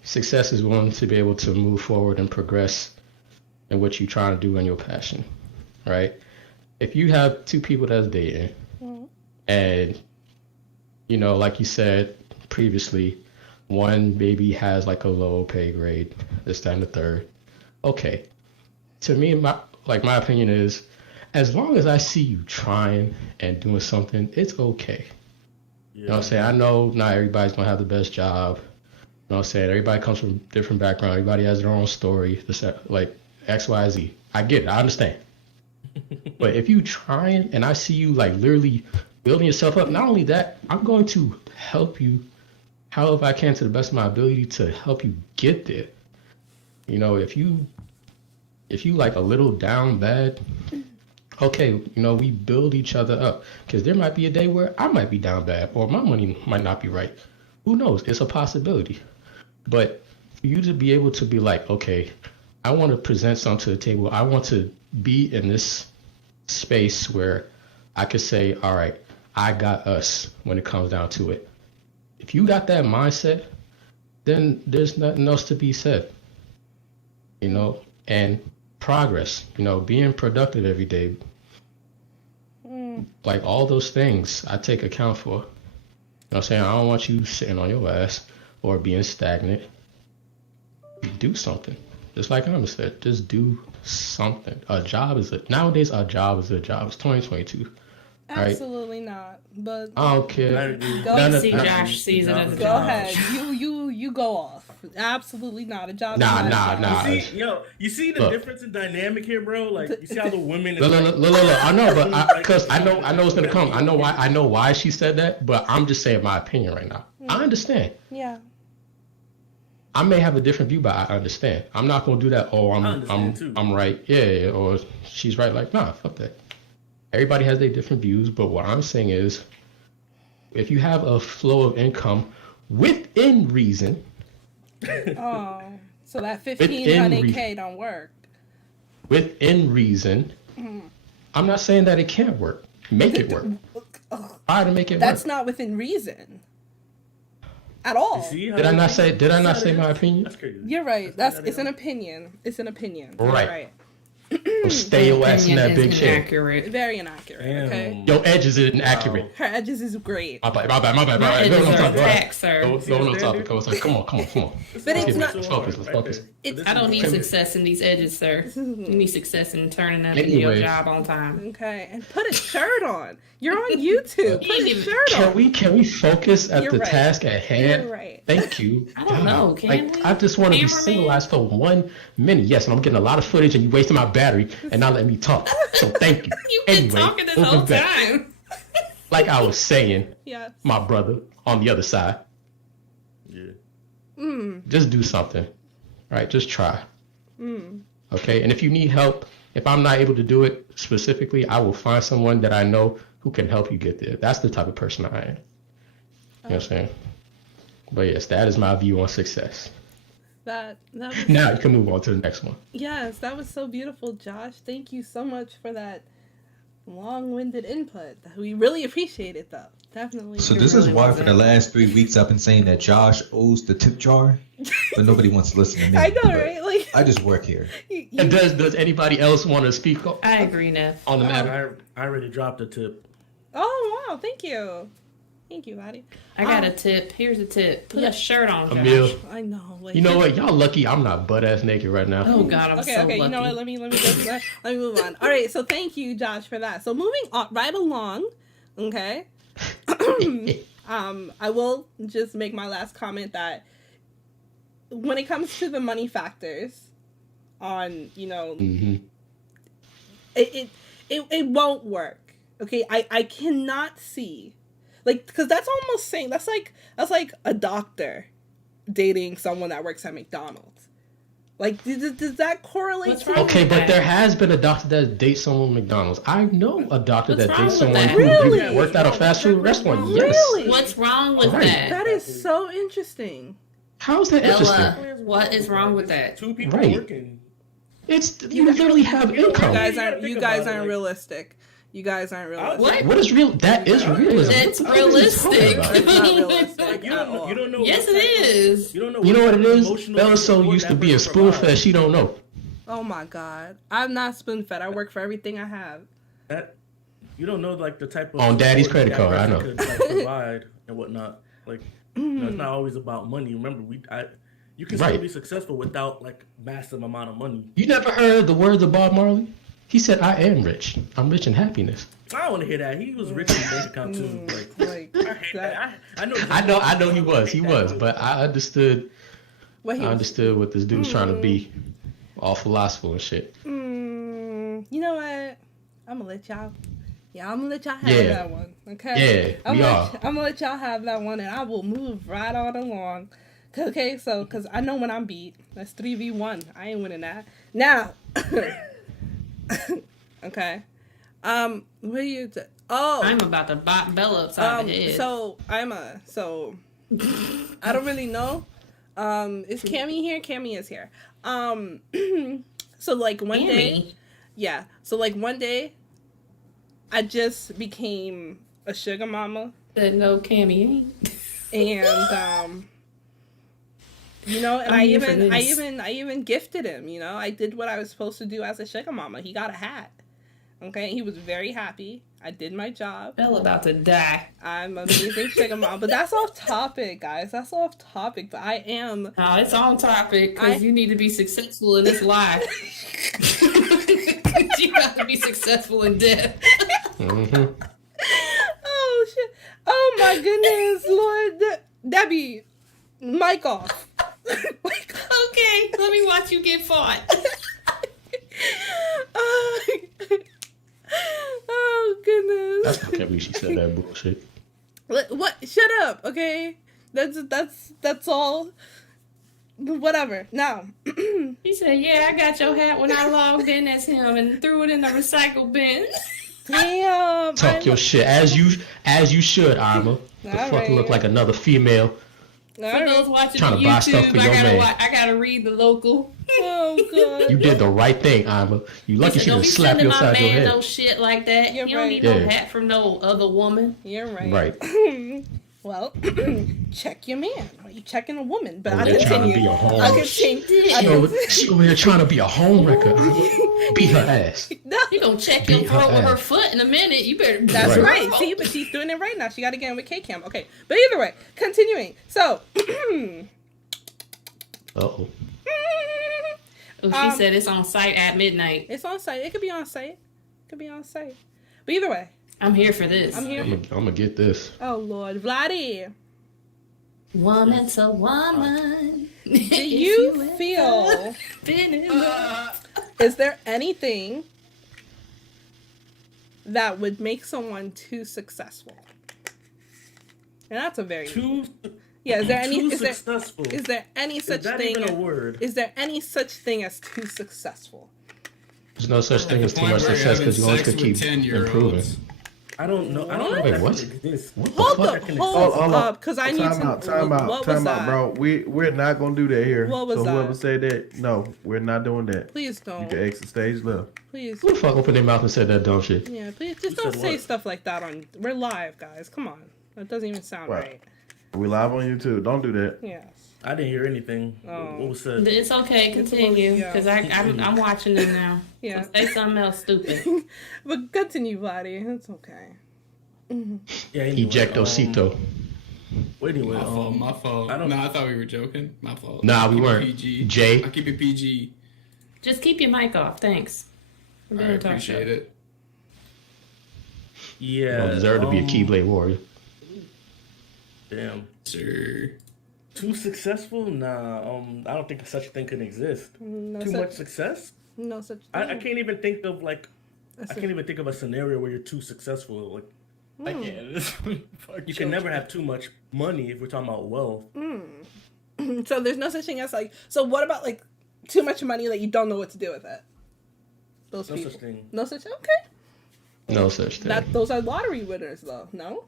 success is wanting to be able to move forward and progress in what you're trying to do and your passion, right? If you have two people that's dating and, like you said previously, one maybe has like a low pay grade, this, that, and the third. Okay. To me, my opinion is, as long as I see you trying and doing something, it's okay. Yeah. You know what I'm saying? I know not everybody's going to have the best job. You know what I'm saying? Everybody comes from different background. Everybody has their own story, like X, Y, Z. I get it. I understand. But if you trying and I see you like literally building yourself up, not only that, I'm going to help you however I can to the best of my ability to help you get there. If you like a little down bad, okay, we build each other up. Because there might be a day where I might be down bad or my money might not be right. Who knows? It's a possibility. But for you to be able to be like, okay, I want to present something to the table. I want to be in this space where I could say, all right, I got us when it comes down to it. If you got that mindset, then there's nothing else to be said. And progress, being productive every day. Like all those things I take account for. You know what I'm saying? I don't want you sitting on your ass or being stagnant. Do something. Just like Amma said, just do something. Nowadays a job is a job. It's 2022. Right? Absolutely not. But I don't care. I agree. Go See, Josh sees it as a go job. ahead. You go off. Absolutely not. A job. Nah, is not a nah, job. nah. You see the Look. difference in dynamic here, bro? Like, you see how the women... Look, I know, but because I know it's gonna come. I know why she said that, but I'm just saying my opinion right now. I understand. Yeah. I may have a different view, but I understand. I'm not gonna do that. Oh, I'm right. Yeah, or she's right. Like, nah, fuck that. Everybody has their different views, but what I'm saying is, if you have a flow of income within reason. Oh, so that 1,500K don't work. Within reason, I'm not saying that it can't work. Make it work. Try to make it work. That's not within reason. At all. Did I not say my opinion? That's crazy. You're right. It's an opinion. It's an opinion. Right. You're right. Stay your ass in that big shit. Inaccurate. Very inaccurate. Damn. Okay. Your edges is inaccurate. Her edges is great. My bad. My edges are attacked, sir. Go on topic. Come on. But it's not. Let's focus. I don't need success in these edges, sir. You need success in turning up and your job on time. Okay, and put a shirt on. You're on YouTube. Put a shirt on. Can we focus at the task at hand? You're right. Thank you. I don't know. Can we? I just want to be Cameraman? civilized for 1 minute. Yes, and I'm getting a lot of footage, and you wasting my battery and not letting me talk. So thank you. You've been Anyway, talking this moving whole back. time. Like I was saying, Yes. my brother on the other side, Yeah. just do something. Right? Just try. Okay? And if you need help, if I'm not able to do it specifically, I will find someone that I know who can help you get there. That's the type of person I am. You know what I'm saying? But yes, that is my view on success. That was, Now you can move on to the next one. yes, that was so beautiful, Josh. Thank you so much for that long-winded input. We really appreciate it, though. Definitely. So this is why for the last 3 weeks I've been saying that Josh owes the tip jar, but nobody wants to listen to me. I know, But right? Like, I just work here. And does anybody else want to speak I agree, Neff. on the matter? I already dropped a tip. oh wow! Thank you, Laddie. I got a tip. Here's a tip. Put a shirt on, Josh. Emil, I know. Like, you know what? Y'all lucky I'm not butt-ass naked right now. Oh, God, I'm Okay, so okay. lucky. You know what? Let me move on. All right. So thank you, Josh, for that. So moving on, right along. Okay. I will just make my last comment that when it comes to the money factors, on it won't work. Okay, I cannot see, like, because that's almost saying that's like a doctor dating someone that works at McDonald's. Like, does that correlate? What's wrong Okay, with but that? there has been a doctor that dates someone at McDonald's. I know a doctor What's that wrong dates with someone that? who Really? worked at a fast food restaurant. Yes. Really? What's wrong with Right. that? That is so interesting. How is that interesting? Ella, what is wrong with that? Two people Right. working. It's you literally have income. You guys aren't realistic. You guys aren't realistic. What? What is real? That is realism. It's What the fuck is he talking realistic. about? It's not realistic You at don't know. all. You don't know. Yes, it is. You don't know. You know what it is? emotional Bella's so support used to that being person spoon fed, provides. she don't know. Oh my god. I'm not spoon fed. I work for everything I have. That you don't know, like, the type of On daddy's support credit that card, I person know. could, like, provide and whatnot. Like, it's not always about money. Remember, you can still Right. be successful without, like, massive amount of money. You never heard the words of Bob Marley? He said, "I am rich. I'm rich in happiness." I don't want to hear that. He was rich in the bank account too. Like, Like I hate that. that. I know he was, but I understood. What I he was, understood what this dude was trying to be, all philosophical and shit. you know what? I'm gonna let y'all. Yeah, I'm gonna let y'all have Yeah. that one. Okay. Yeah, we are. I'm gonna let y'all have that one, and I will move right on along. Okay, so because I know when I'm beat, that's 3v1. I ain't winning that. Now. Okay. What are you? I'm about to bop Bella upside the head. So I don't really know. Is Cammy here? Cammy is here. So like one day, yeah. So like one day, I just became a sugar mama, Said no, Cammy ain't. and you know, and I'm I here for even gifted him. You know, I did what I was supposed to do as a sugar mama. He got a hat. Okay, he was very happy. I did my job. Bella about to die. I'm amazing sugar mom, but that's off topic, guys. That's off topic. But I am. No, it's on topic because you need to be successful in this life. You got to be successful in death. Mm-hmm. Oh shit! Oh my goodness, Lord, Debbie, mic off. Okay, let me watch you get fought. Oh goodness. That's not can't believe she said that bullshit. What? Shut up, okay? That's all. Whatever. Now. He said, "Yeah, I got your hat when I logged in as him and threw it in the recycle bin." Damn. Talk your shit as you should, Irma. The All fucking look right. like another female. For those watching Trying the to buy stuff YouTube, for your man. I gotta read the local. Oh god. You did the right thing, Irma. You lucky He she said, "Don't didn't be slap sending you my upside your man head. no shit like that. You're He don't right. need no Yeah. hat from no other woman." You're right. Right. Well, check your man. Are you checking a woman? But Oh, I'll they're trying to continue. be a home. I'll continue. She over here trying to be a homewrecker. Irma. Beat her ass. No, You gonna check your Beat her throat with her ass. foot in a minute. You better. that's Right. right. See, but she's doing it right now. She got to get in with K-Cam. Okay, but either way, continuing. So, Uh-oh. Oh, she said it's on site at midnight. it's on site. It could be on site. But either way, I'm here for this. I'm here. I'm gonna get this. Oh Lord, Vladdy, Woman to woman. do you feel? Is there anything that would make someone too successful? And that's a very yeah. Is there any? Too Is there? successful. Is there any such Is that thing? even a word? Is there any such thing as too successful? There's no such thing as too Point much where success you're because you always having could keep sex with 10-year-olds. improving. I don't know. I don't know Wait, if what? that can exist. What the Hold fuck? up, can hold Hold up, because I need Time to. out, time out, What was time out, that? bro. We're not gonna do that here. What was so whoever that? said that, no, we're not doing that. Please You don't. can exit stage left. Please. Who the fuck opened their mouth and said that dumb shit? Yeah, please just Who don't said say what? stuff like that on. We're live, guys. Come on. That doesn't even sound Right. right. We live on YouTube. Don't do that. Yes. I didn't hear anything. Oh. What was said? It's okay. Continue, Yeah. because I'm watching them now. Yeah. So say something else stupid. But continue, Vladdy. It's okay. Yeah. Anyway, Ejectocito. Anyway, My fault. I don't- No, I thought we were joking. My fault. Nah, we Keep it weren't. PG. Jay? I keep it PG. Just keep your mic off. Thanks. We're I doing a talk appreciate show. it. You yeah. don't deserve to be a Keyblade warrior. Damn. Sir. Too successful? Nah. I don't think such a thing can exist. No Too such, much success? No such thing. I can't even think of That's I can't even think of a scenario where you're too successful. Like Hmm. I can't. You can never have too much money if we're talking about wealth. So there's no such thing as like. So what about like too much money that you don't know what to do with it? Those No people. such thing. No such. Okay. No such thing. Those are lottery winners though. No.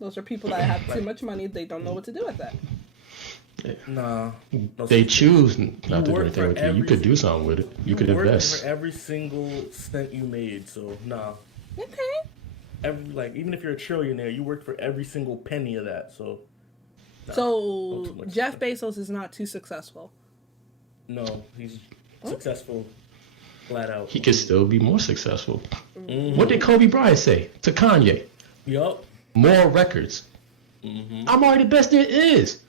Those are people that have too much money. They don't know what to do with it. Nah. No They such- choose not to do work anything for with you. You every- could do something with it. You could work invest. for every single cent you made. So nah. Okay. Even if you're a trillionaire, you work for every single penny of that. So. Nah, So not too much Jeff success. Bezos is not too successful. No, he's successful, flat out. He could still be more successful. Mhm. What did Kobe Bryant say to Kanye? Yup. More records. Mm-hmm. I'm already the best there is.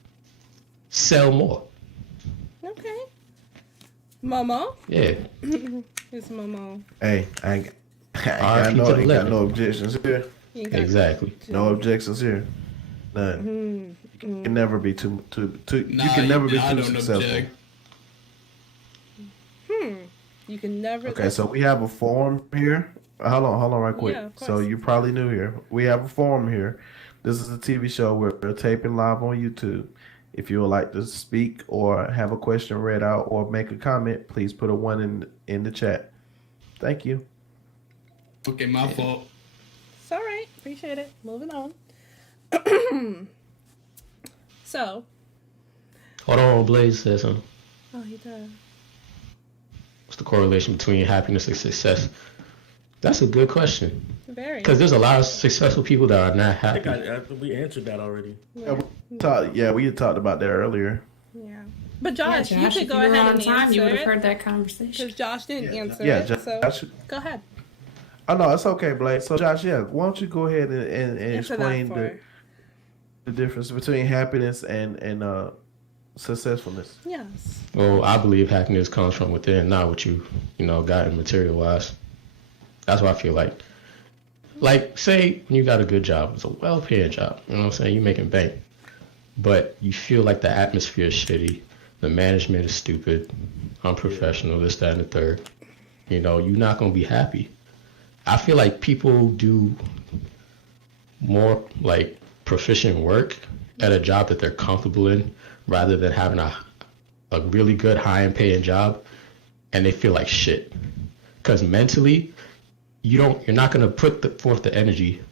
Sell more. Okay. Momo. Yeah. Here's Momo. Hey, I ain't R.I.P. to the got legend. no objections here. You got Exactly. No objections here. None. You can never be too. Nah, you can never be I too don't successful. object. You can never. Okay, so we have a forum here. Hold on, right quick. Yeah, of So course. you're probably new here. We have a forum here. This is a TV show where we're taping live on YouTube. If you would like to speak or have a question read out or make a comment, please put a 1 in the chat. Thank you. Okay, my fault. It's all right. Appreciate it. Moving on. So. Hold on, Blaze says something. Oh, he does. What's the correlation between happiness and success? That's a good question. Very. Because there's a lot of successful people that are not I think happy. we answered that already. We had talked about that earlier. Yeah. But Josh, Yeah, you Josh, could if go you were ahead on and time, you would answer have heard it. that conversation. Because Josh didn't answer Yeah, it. So Josh. go ahead. Oh no, it's okay, Blake. So Josh, yeah, why don't you go ahead and Answer explain that for. the difference between happiness and successfulness? Yes. Well, I believe happiness comes from within, not what you got in material wise. That's what I feel like. Like, say when you got a good job, it's a well-paying job. You know what I'm saying? You're making bank, but you feel like the atmosphere is shitty. the management is stupid, unprofessional, this, that, and the third, you're not going to be happy. I feel like people do more like proficient work at a job that they're comfortable in rather than having a really good high-end paying job and they feel like shit. Because mentally, you're not going to put forth the energy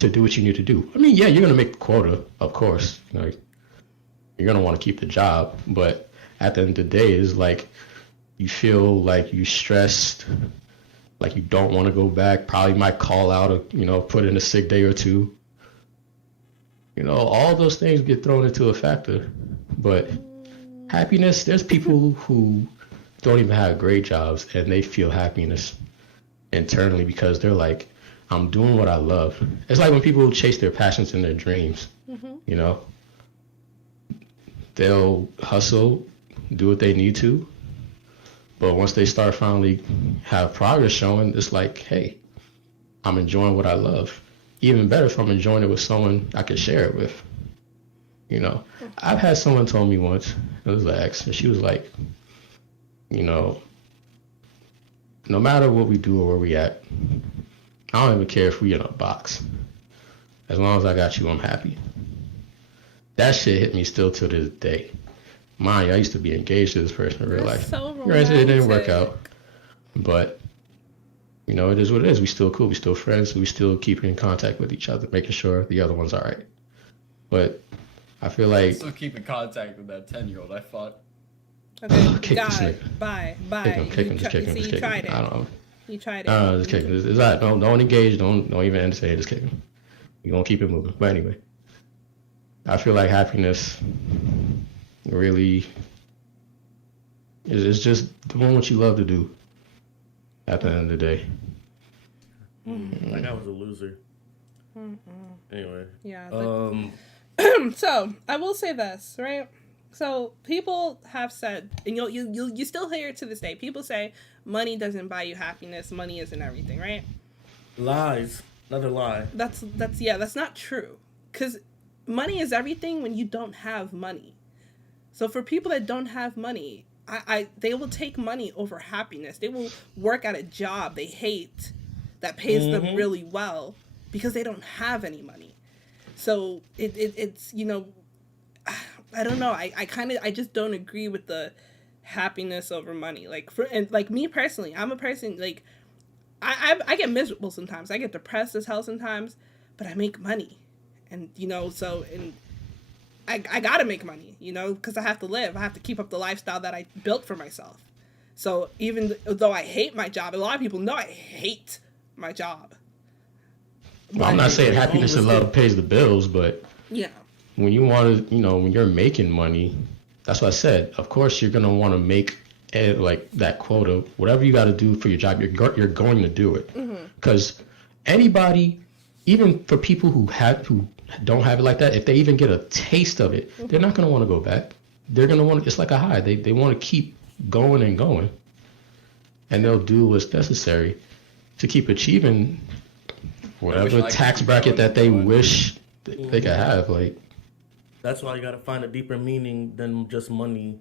to do what you need to do. I mean, yeah, you're going to make the quota, of course. You're going to want to keep the job, but at the end of the day, it's like you feel like you're stressed, like you don't want to go back, probably might call out or, put in a sick day or two. All those things get thrown into a factor. But happiness, there's people who don't even have great jobs and they feel happiness internally because they're like, I'm doing what I love. It's like when people chase their passions and their dreams, they'll hustle, do what they need to. But once they start finally have progress showing, it's like, hey, I'm enjoying what I love. Even better if I'm enjoying it with someone I can share it with. I've had someone tell me once, it was an ex, and she was like, no matter what we do or where we at, I don't even care if we in a box. As long as I got you, I'm happy. That shit hit me still to this day. Mind you, I used to be engaged to this person in real life. So Granted, it didn't work out. But, it is what it is. We still cool. We still friends. We still keep in contact with each other, making sure the other one's all right. But I feel like... Still keep in contact with that 10-year-old, I thought. Okay, kick this God, nigga. bye. Kick him, just kick him. You tried it. I don't know. You tried it. No, just kick him. It's not, don't engage. Don't even entertain. Just kick him. You're going to keep it moving. But anyway, I feel like happiness really is just doing what you love to do at the end of the day. Like I was a loser. Anyway. Yeah. So I will say this, right? So people have said, and you still hear it to this day. People say money doesn't buy you happiness. Money isn't everything, right? Lies. Another lie. That's not true. Because money is everything when you don't have money. So for people that don't have money, they will take money over happiness. They will work at a job they hate that pays them really well because they don't have any money. So it's I don't know. I just don't agree with the happiness over money. Like me personally, I'm a person like I get miserable sometimes. I get depressed as hell sometimes, but I make money, and I gotta make money, because I have to live. I have to keep up the lifestyle that I built for myself. So even though I hate my job, a lot of people know I hate my job. Well, I'm not saying happiness and love pays the bills, but yeah, when you want to, when you're making money, that's what I said. Of course, you're gonna want to make like that quota, whatever you got to do for your job. You're going to do it because anybody, even for people who don't have it like that, if they even get a taste of it, they're not gonna want to go back. They're gonna want it's like a high. They want to keep going and going, and they'll do what's necessary to keep achieving whatever tax bracket that they wish they could have. Like that's why you gotta find a deeper meaning than just money.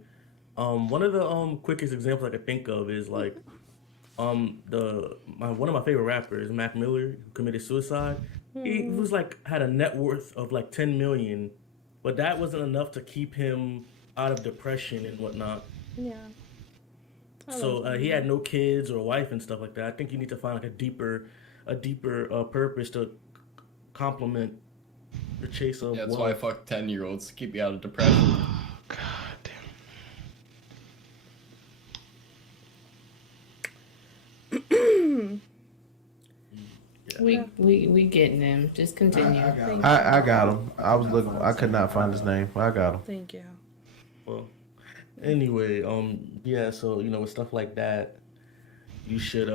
One of the quickest examples I could think of is like one of my favorite rappers, Mac Miller, who committed suicide. He was like had a net worth of like 10 million, but that wasn't enough to keep him out of depression and whatnot. Yeah. So he had no kids or wife and stuff like that. I think you need to find like a deeper purpose to complement the chase of. Yeah, that's wealth. why I fuck 10-year-olds to keep me out of depression. God damn. We getting them. Just continue. I got him. I was looking. I could not find his name. I got him. Thank you. Well, anyway, yeah. So with stuff like that, you should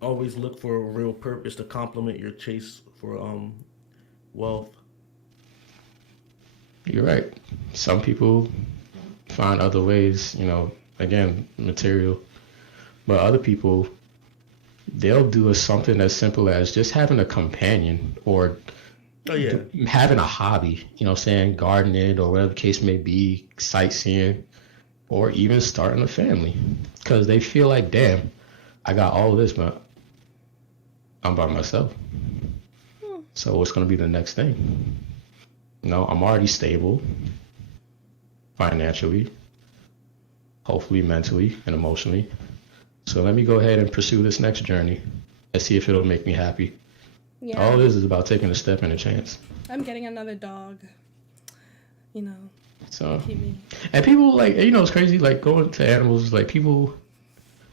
always look for a real purpose to complement your chase for wealth. You're right. Some people find other ways, again, material. But other people, they'll do something as simple as just having a companion or having a hobby, gardening or whatever the case may be, sightseeing. or even starting a family, because they feel like, damn, I got all of this, but I'm by myself. So what's going to be the next thing? No, I'm already stable financially, hopefully mentally and emotionally. So let me go ahead and pursue this next journey and see if it'll make me happy. Yeah. All this is about taking a step and a chance. I'm getting another dog. You know. So, Keep me. and people like, you know, it's crazy, like going to animals, like people,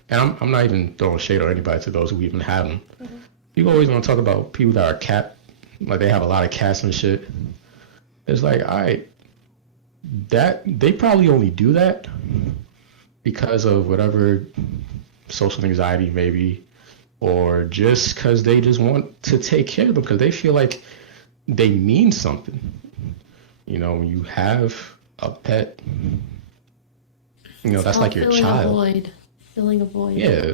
and I'm not even throwing shade or anybody to those who even have them. Mm-hmm. People always want to talk about people that are cat, like they have a lot of cats and shit. It's like, all right, that they probably only do that because of whatever social anxiety maybe, or just because they just want to take care of them because they feel like they mean something. You know, when you have a pet, you know, that's like your child. Filling a void. Yeah.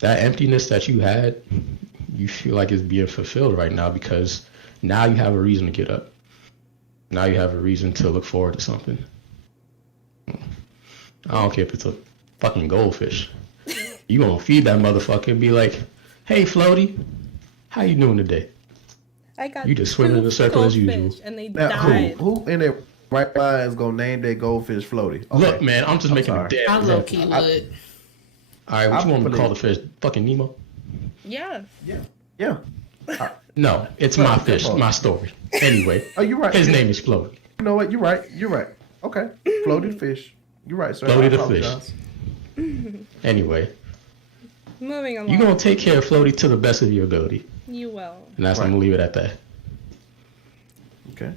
That emptiness that you had, you feel like it's being fulfilled right now because now you have a reason to get up. Now you have a reason to look forward to something. I don't care if it's a fucking goldfish. You gonna feed that motherfucker and be like, hey, Floaty, how you doing today? I got You just swimming in a circle as usual. and they Now, died. who in their right mind is gonna name their goldfish Floaty? Okay. Look, man, I'm just making sorry. a damn I low example. key would. All right, what I you want me to call the believe- fish? Fucking Nemo? Yes. Yeah. No, it's my fish, my story. Anyway, Oh, you're right. his name is Floaty. You know what? You're right. You're right. Okay. Floated fish. You're right, sir. Floaty I the apologize. fish. Anyway, Moving along. you're going to take care of Floaty to the best of your ability. You will. And that's, I'm going to leave it at that. Okay.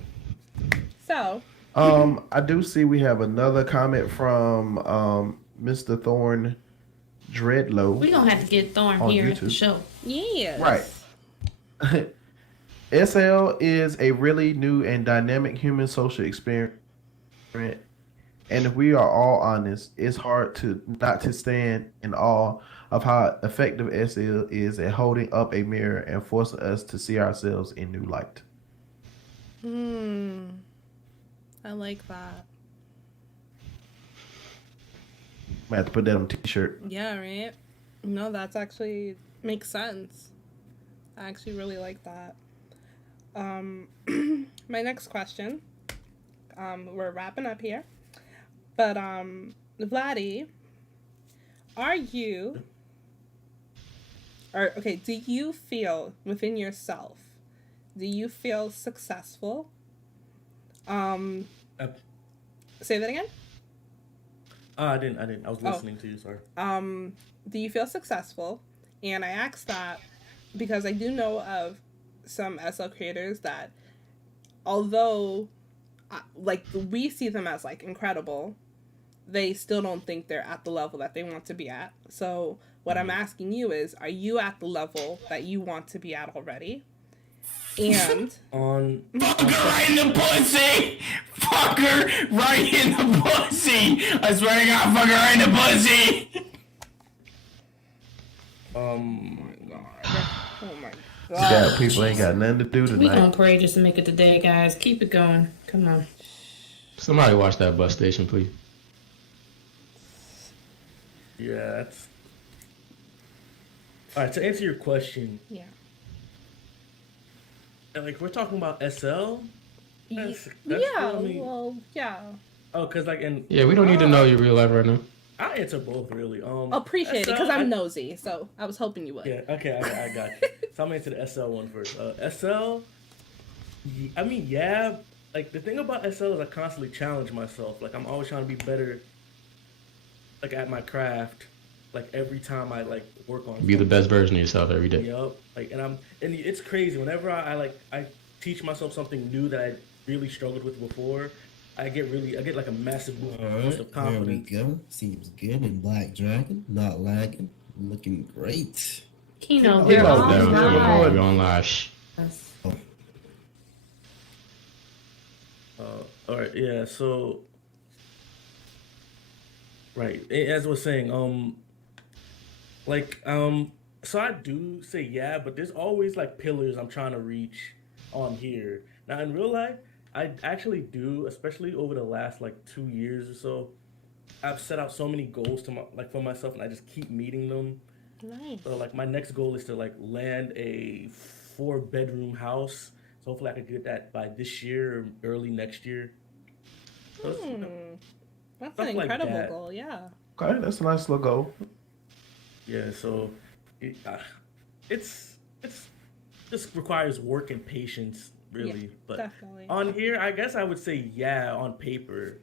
So, I do see we have another comment from Mr. Thorne Dreadlow. We gonna have to get Thorn On here at the YouTube. show. yes. Right. SL is a really new and dynamic human social experiment. And if we are all honest, it's hard to not to stand in awe of how effective SL is at holding up a mirror and forcing us to see ourselves in new light. I like that. I have to put that on a t-shirt. Yeah, right? No, that's actually makes sense. I actually really like that. My next question. We're wrapping up here. But Vladdy, do you feel within yourself, do you feel successful? Say that again? I didn't. I was listening to you, sorry. Do you feel successful? And I asked that because I do know of some SL creators that, although, like, we see them as, like, incredible, they still don't think they're at the level that they want to be at. So what I'm asking you is, are you at the level that you want to be at already? And Fuck her right in the pussy! Fuck her right in the pussy! I swear to God, fuck her right in the pussy! oh my god. Yeah, people ain't got nothing to do We gonna tonight. pray just to make it today, guys. Keep it going. Come on. Somebody watch that bus station, please. Yeah, that's... Alright, to answer your question, Yeah. like, we're talking about SL? That's Yeah, I mean, well, yeah. oh, because, like, in... Yeah, we don't need to know your real life right now. I answer both, really. Appreciate it, SL, because I'm nosy, so I was hoping you would. Yeah, okay, I got you. So I'm going to answer the SL one first. SL, I mean, yeah, like, the thing about SL is I constantly challenge myself. Like, I'm always trying to be better, like, at my craft, like, every time I, like, work on Be the best version of yourself every day. Yup. Like, and it's crazy. Whenever I teach myself something new that I really struggled with before, I get like a massive boost Alright, of there we confidence. go. Seems good in Black Dragon. Not lagging. Looking great. Kino, We're they're on all live. live. We're on live. Shh. All right, yeah. So, right, as I was saying, so I do say yeah, but there's always like pillars I'm trying to reach on here. Now in real life, I actually do, especially over the last like 2 years or so. I've set out so many goals to for myself, and I just keep meeting them. Nice. So like my next goal is to like land a 4 bedroom house. So hopefully I could get that by this year or early next year. So That's stuff an like incredible that. goal. Yeah. Okay, that's a nice little goal. Yeah, so it's this requires work and patience, really. Yeah, but definitely. on here, I guess I would say yeah. On paper,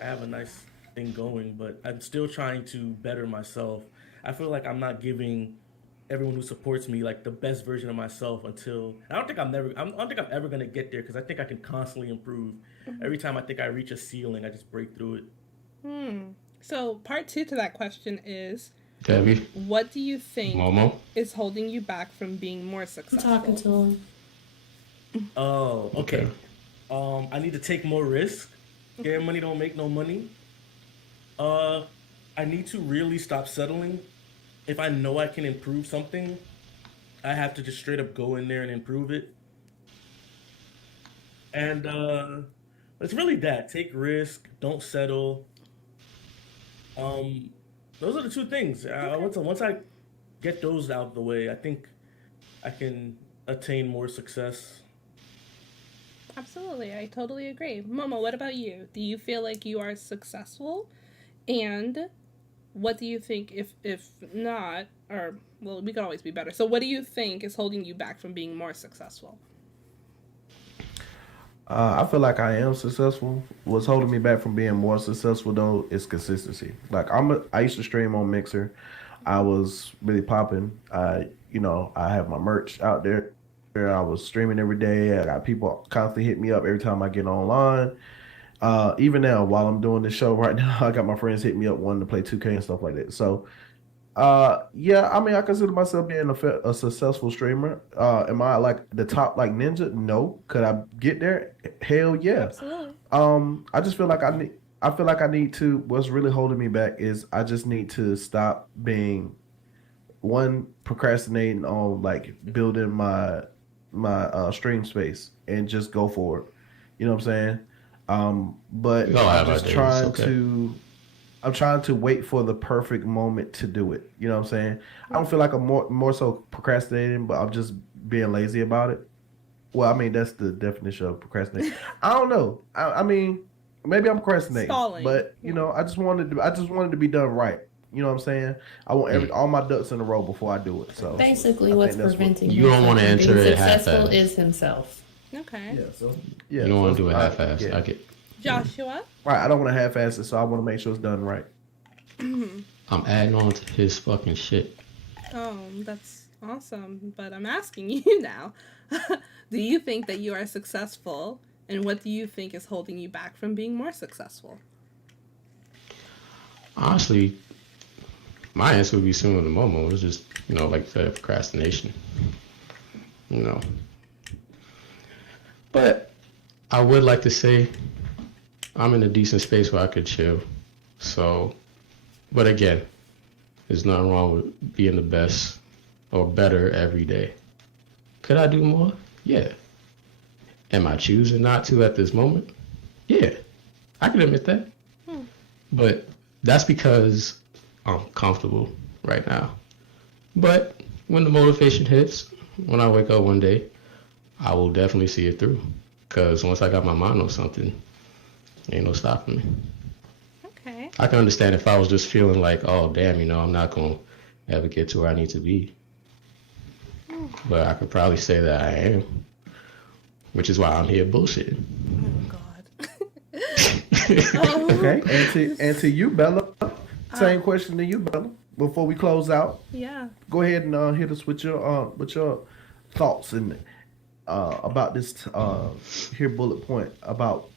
I have a nice thing going, but I'm still trying to better myself. I feel like I'm not giving everyone who supports me like the best version of myself until I don't think I don't think I'm ever gonna get there because I think I can constantly improve. Every time I think I reach a ceiling, I just break through it. So part 2 to that question is, Debbie, what do you think Momo, is holding you back from being more I'm successful? talking to him. Oh, okay. I need to take more risk. Getting money don't make no money. I need to really stop settling. If I know I can improve something, I have to just straight up go in there and improve it. And it's really that. Take risk, don't settle. Those are the 2 things. Once I get those out of the way, I think I can attain more success. Absolutely. I totally agree. Momo, what about you? Do you feel like you are successful? And what do you think if not, or well, we could always be better. So what do you think is holding you back from being more successful? I feel like I am successful. What's holding me back from being more successful though is consistency. Like I used to stream on Mixer. I was really popping. I have my merch out there. I was streaming every day. I got people constantly hit me up every time I get online. Even now, while I'm doing this show right now, I got my friends hit me up wanting to play 2K and stuff like that. So, yeah, I mean, I consider myself being a successful streamer. Am I like the top like ninja? No. Could I get there? Hell yeah. Absolutely. I just feel like I need to. What's really holding me back is I just need to stop being procrastinating on like building my stream space and just go for it. You know what I'm saying? But I'm just trying to. I'm trying to wait for the perfect moment to do it. You know what I'm saying? I don't feel like I'm more so procrastinating, but I'm just being lazy about it. Well, I mean that's the definition of procrastinating. I don't know. I mean, maybe I'm procrastinating, Stalling. but I just wanted to be done right. You know what I'm saying? I want all my ducks in a row before I do it. So Basically, what's preventing you don't want to from enter being it successful half-assed. is himself. Okay. Yeah. You don't want to do it half-assed. Yeah. I get. Joshua? Right. I don't want to half-ass it, so I want to make sure it's done right. I'm adding on to his fucking shit. Oh, that's awesome. But I'm asking you now. Do you think that you are successful? And what do you think is holding you back from being more successful? Honestly, my answer would be similar to Momo. It's just, like the procrastination. But I would like to say I'm in a decent space where I could chill. So, but again, there's nothing wrong with being the best or better every day. Could I do more? Yeah. Am I choosing not to at this moment? Yeah. I can admit that. But that's because I'm comfortable right now. But when the motivation hits, when I wake up one day, I will definitely see it through. Because once I got my mind on something, ain't no stopping me. Okay. I can understand if I was just feeling like, oh, damn, I'm not going to ever get to where I need to be. But I could probably say that I am. Which is why I'm here bullshitting. Oh, God. Okay. And to you, Bella. Same question to you, Bella. Before we close out. Yeah. Go ahead and hit us with your thoughts and about this here bullet point about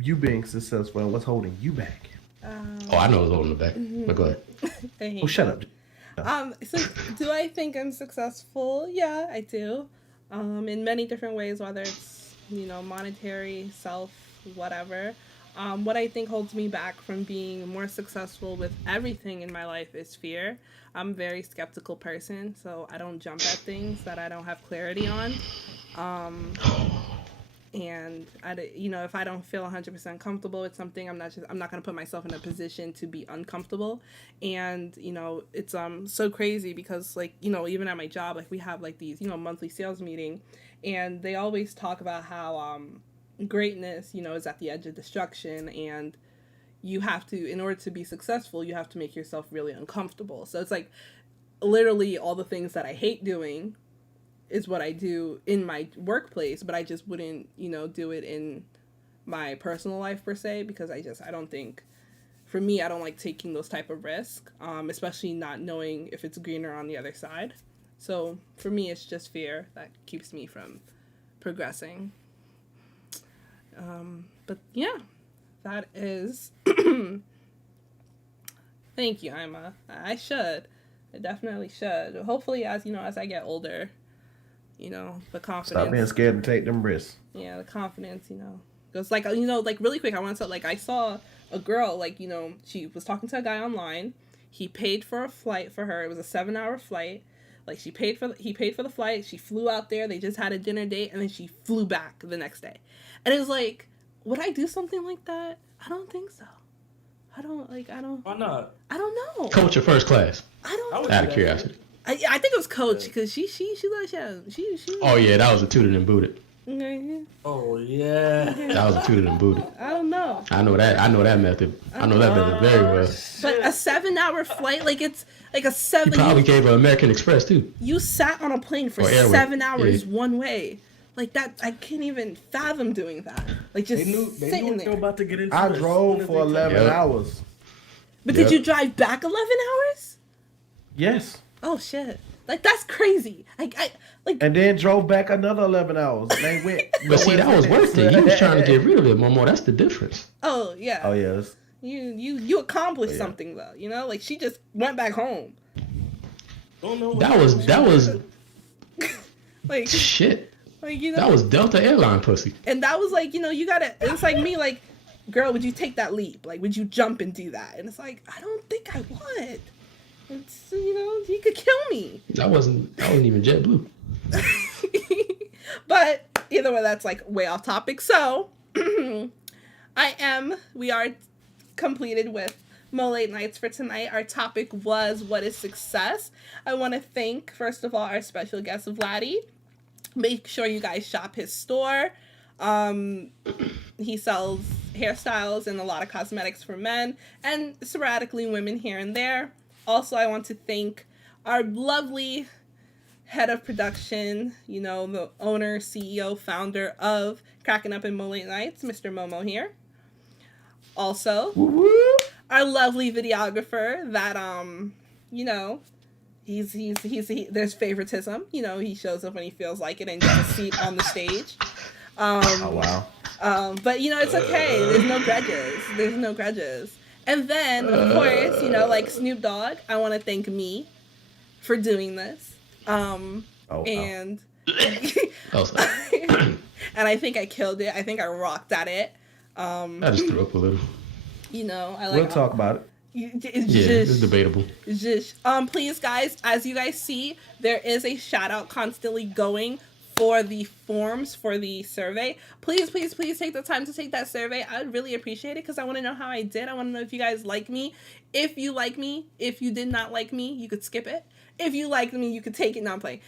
you being successful and what's holding you back. I know what's holding me back. But go ahead. Oh, shut up. So do I think I'm successful? Yeah, I do. In many different ways, whether it's, monetary, self, whatever. What I think holds me back from being more successful with everything in my life is fear. I'm a very skeptical person, so I don't jump at things that I don't have clarity on. And if I don't feel 100% comfortable with something, I'm not going to put myself in a position to be uncomfortable. And it's so crazy because even at my job, we have these monthly sales meeting, and they always talk about how greatness is at the edge of destruction, and you have to, in order to be successful, you have to make yourself really uncomfortable. So it's literally all the things that I hate doing is what I do in my workplace, but I just wouldn't, do it in my personal life per se, because I don't think, for me, I don't like taking those type of risks, especially not knowing if it's greener on the other side. So for me, it's just fear that keeps me from progressing. But yeah, that is, thank you, Ima. I definitely should. Hopefully, as I get older, the confidence. Stop being scared to take them risks. Yeah, the confidence, goes really quick. I want to I saw a girl, she was talking to a guy online. He paid for a flight for her. It was a 7-hour flight. He paid for the flight. She flew out there. They just had a dinner date, and then she flew back the next day. And it was would I do something like that? I don't think so. I don't. Why not? I don't know. Coach of first class. I don't. Out of curiosity. I think it was Coach, because she. Oh yeah, that was a tooted and booted. Mm-hmm. Oh yeah. That was a tooted and booted. I don't know. I know that method. I know that method very well. But a 7-hour flight, it's a 7. You probably gave her American Express too. You sat on a plane for 7 hours one way. That, I can't even fathom doing that. Just sitting there. About to get into I drove for 11 hours. But did you drive back 11 hours? Yes. Oh shit! That's crazy. And then drove back another 11 hours. They went. But see, that was worth it. You was trying to get rid of it, Momo. That's the difference. Oh yeah. Oh yes. You accomplished something though. She just went back home. That was shit. That was Delta Airline pussy. And that was you gotta. It's me girl, would you take that leap? Would you jump and do that? And it's I don't think I would. It's you could kill me. That wasn't even JetBlue. But either way, that's way off topic. So we are completed with Mo Late Nights for tonight. Our topic was, what is success? I want to thank, first of all, our special guest, Vladdy. Make sure you guys shop his store. He sells hairstyles and a lot of cosmetics for men and sporadically women here and there. Also, I want to thank our lovely head of production, the owner, CEO, founder of Cracking Up in Mo Late Nights, Mr. Momo here. Also, our lovely videographer that, there's favoritism. He shows up when he feels like it and gets a seat on the stage. Oh, wow. But, it's okay. There's no grudges. And then, of course, Snoop Dogg, I want to thank me for doing this. And and I think I killed it. I think I rocked at it. I just threw up a little. We'll talk about it. It's debatable. Please, guys, as you guys see, there is a shout out constantly going for the forms for the survey. Please take the time to take that survey. I'd really appreciate it because I want to know how I did. I want to know if you guys like me. If you like me, if you did not like me, you could skip it. If you liked me, you could take it. No, I'm playing.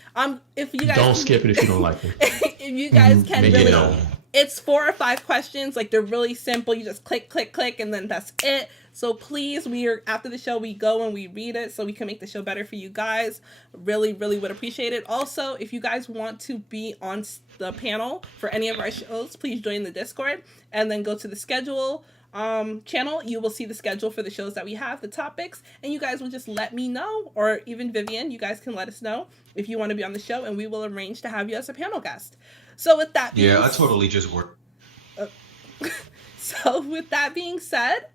If you guys don't skip it if you don't like me. If you guys can really, it's 4 or 5 questions. They're really simple. You just click, and then that's it. So please, after the show, we go and we read it so we can make the show better for you guys. Really, really would appreciate it. Also, if you guys want to be on the panel for any of our shows, please join the Discord and then go to the schedule channel. You will see the schedule for the shows that we have, the topics, and you guys will just let me know, or even Vivian, you guys can let us know if you want to be on the show, and we will arrange to have you as a panel guest. So with that being I totally just work. So with that being said,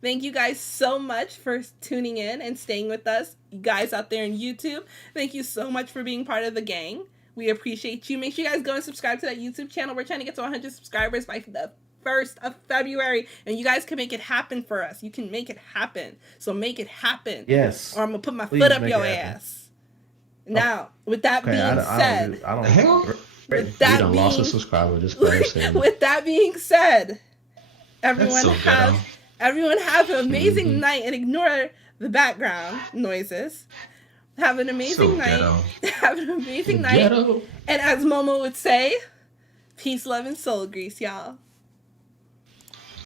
thank you guys so much for tuning in and staying with us. You guys out there in YouTube, thank you so much for being part of the gang. We appreciate you. Make sure you guys go and subscribe to that YouTube channel. We're trying to get to 100 subscribers by the 1st of February, and you guys can make it happen for us. You can make it happen. So make it happen. Yes. Or I'm going to put my Please foot up make your it happen. ass. Now, with that Okay, being said, I don't. with We that done lost a being subscriber just by saying. with that being said, That's everyone so ghetto. have an amazing Mhm. night and ignore the background noises. Have an amazing So night. ghetto. Have an amazing night. Ghetto. And as Momo would say, peace, love, and soul grease, y'all.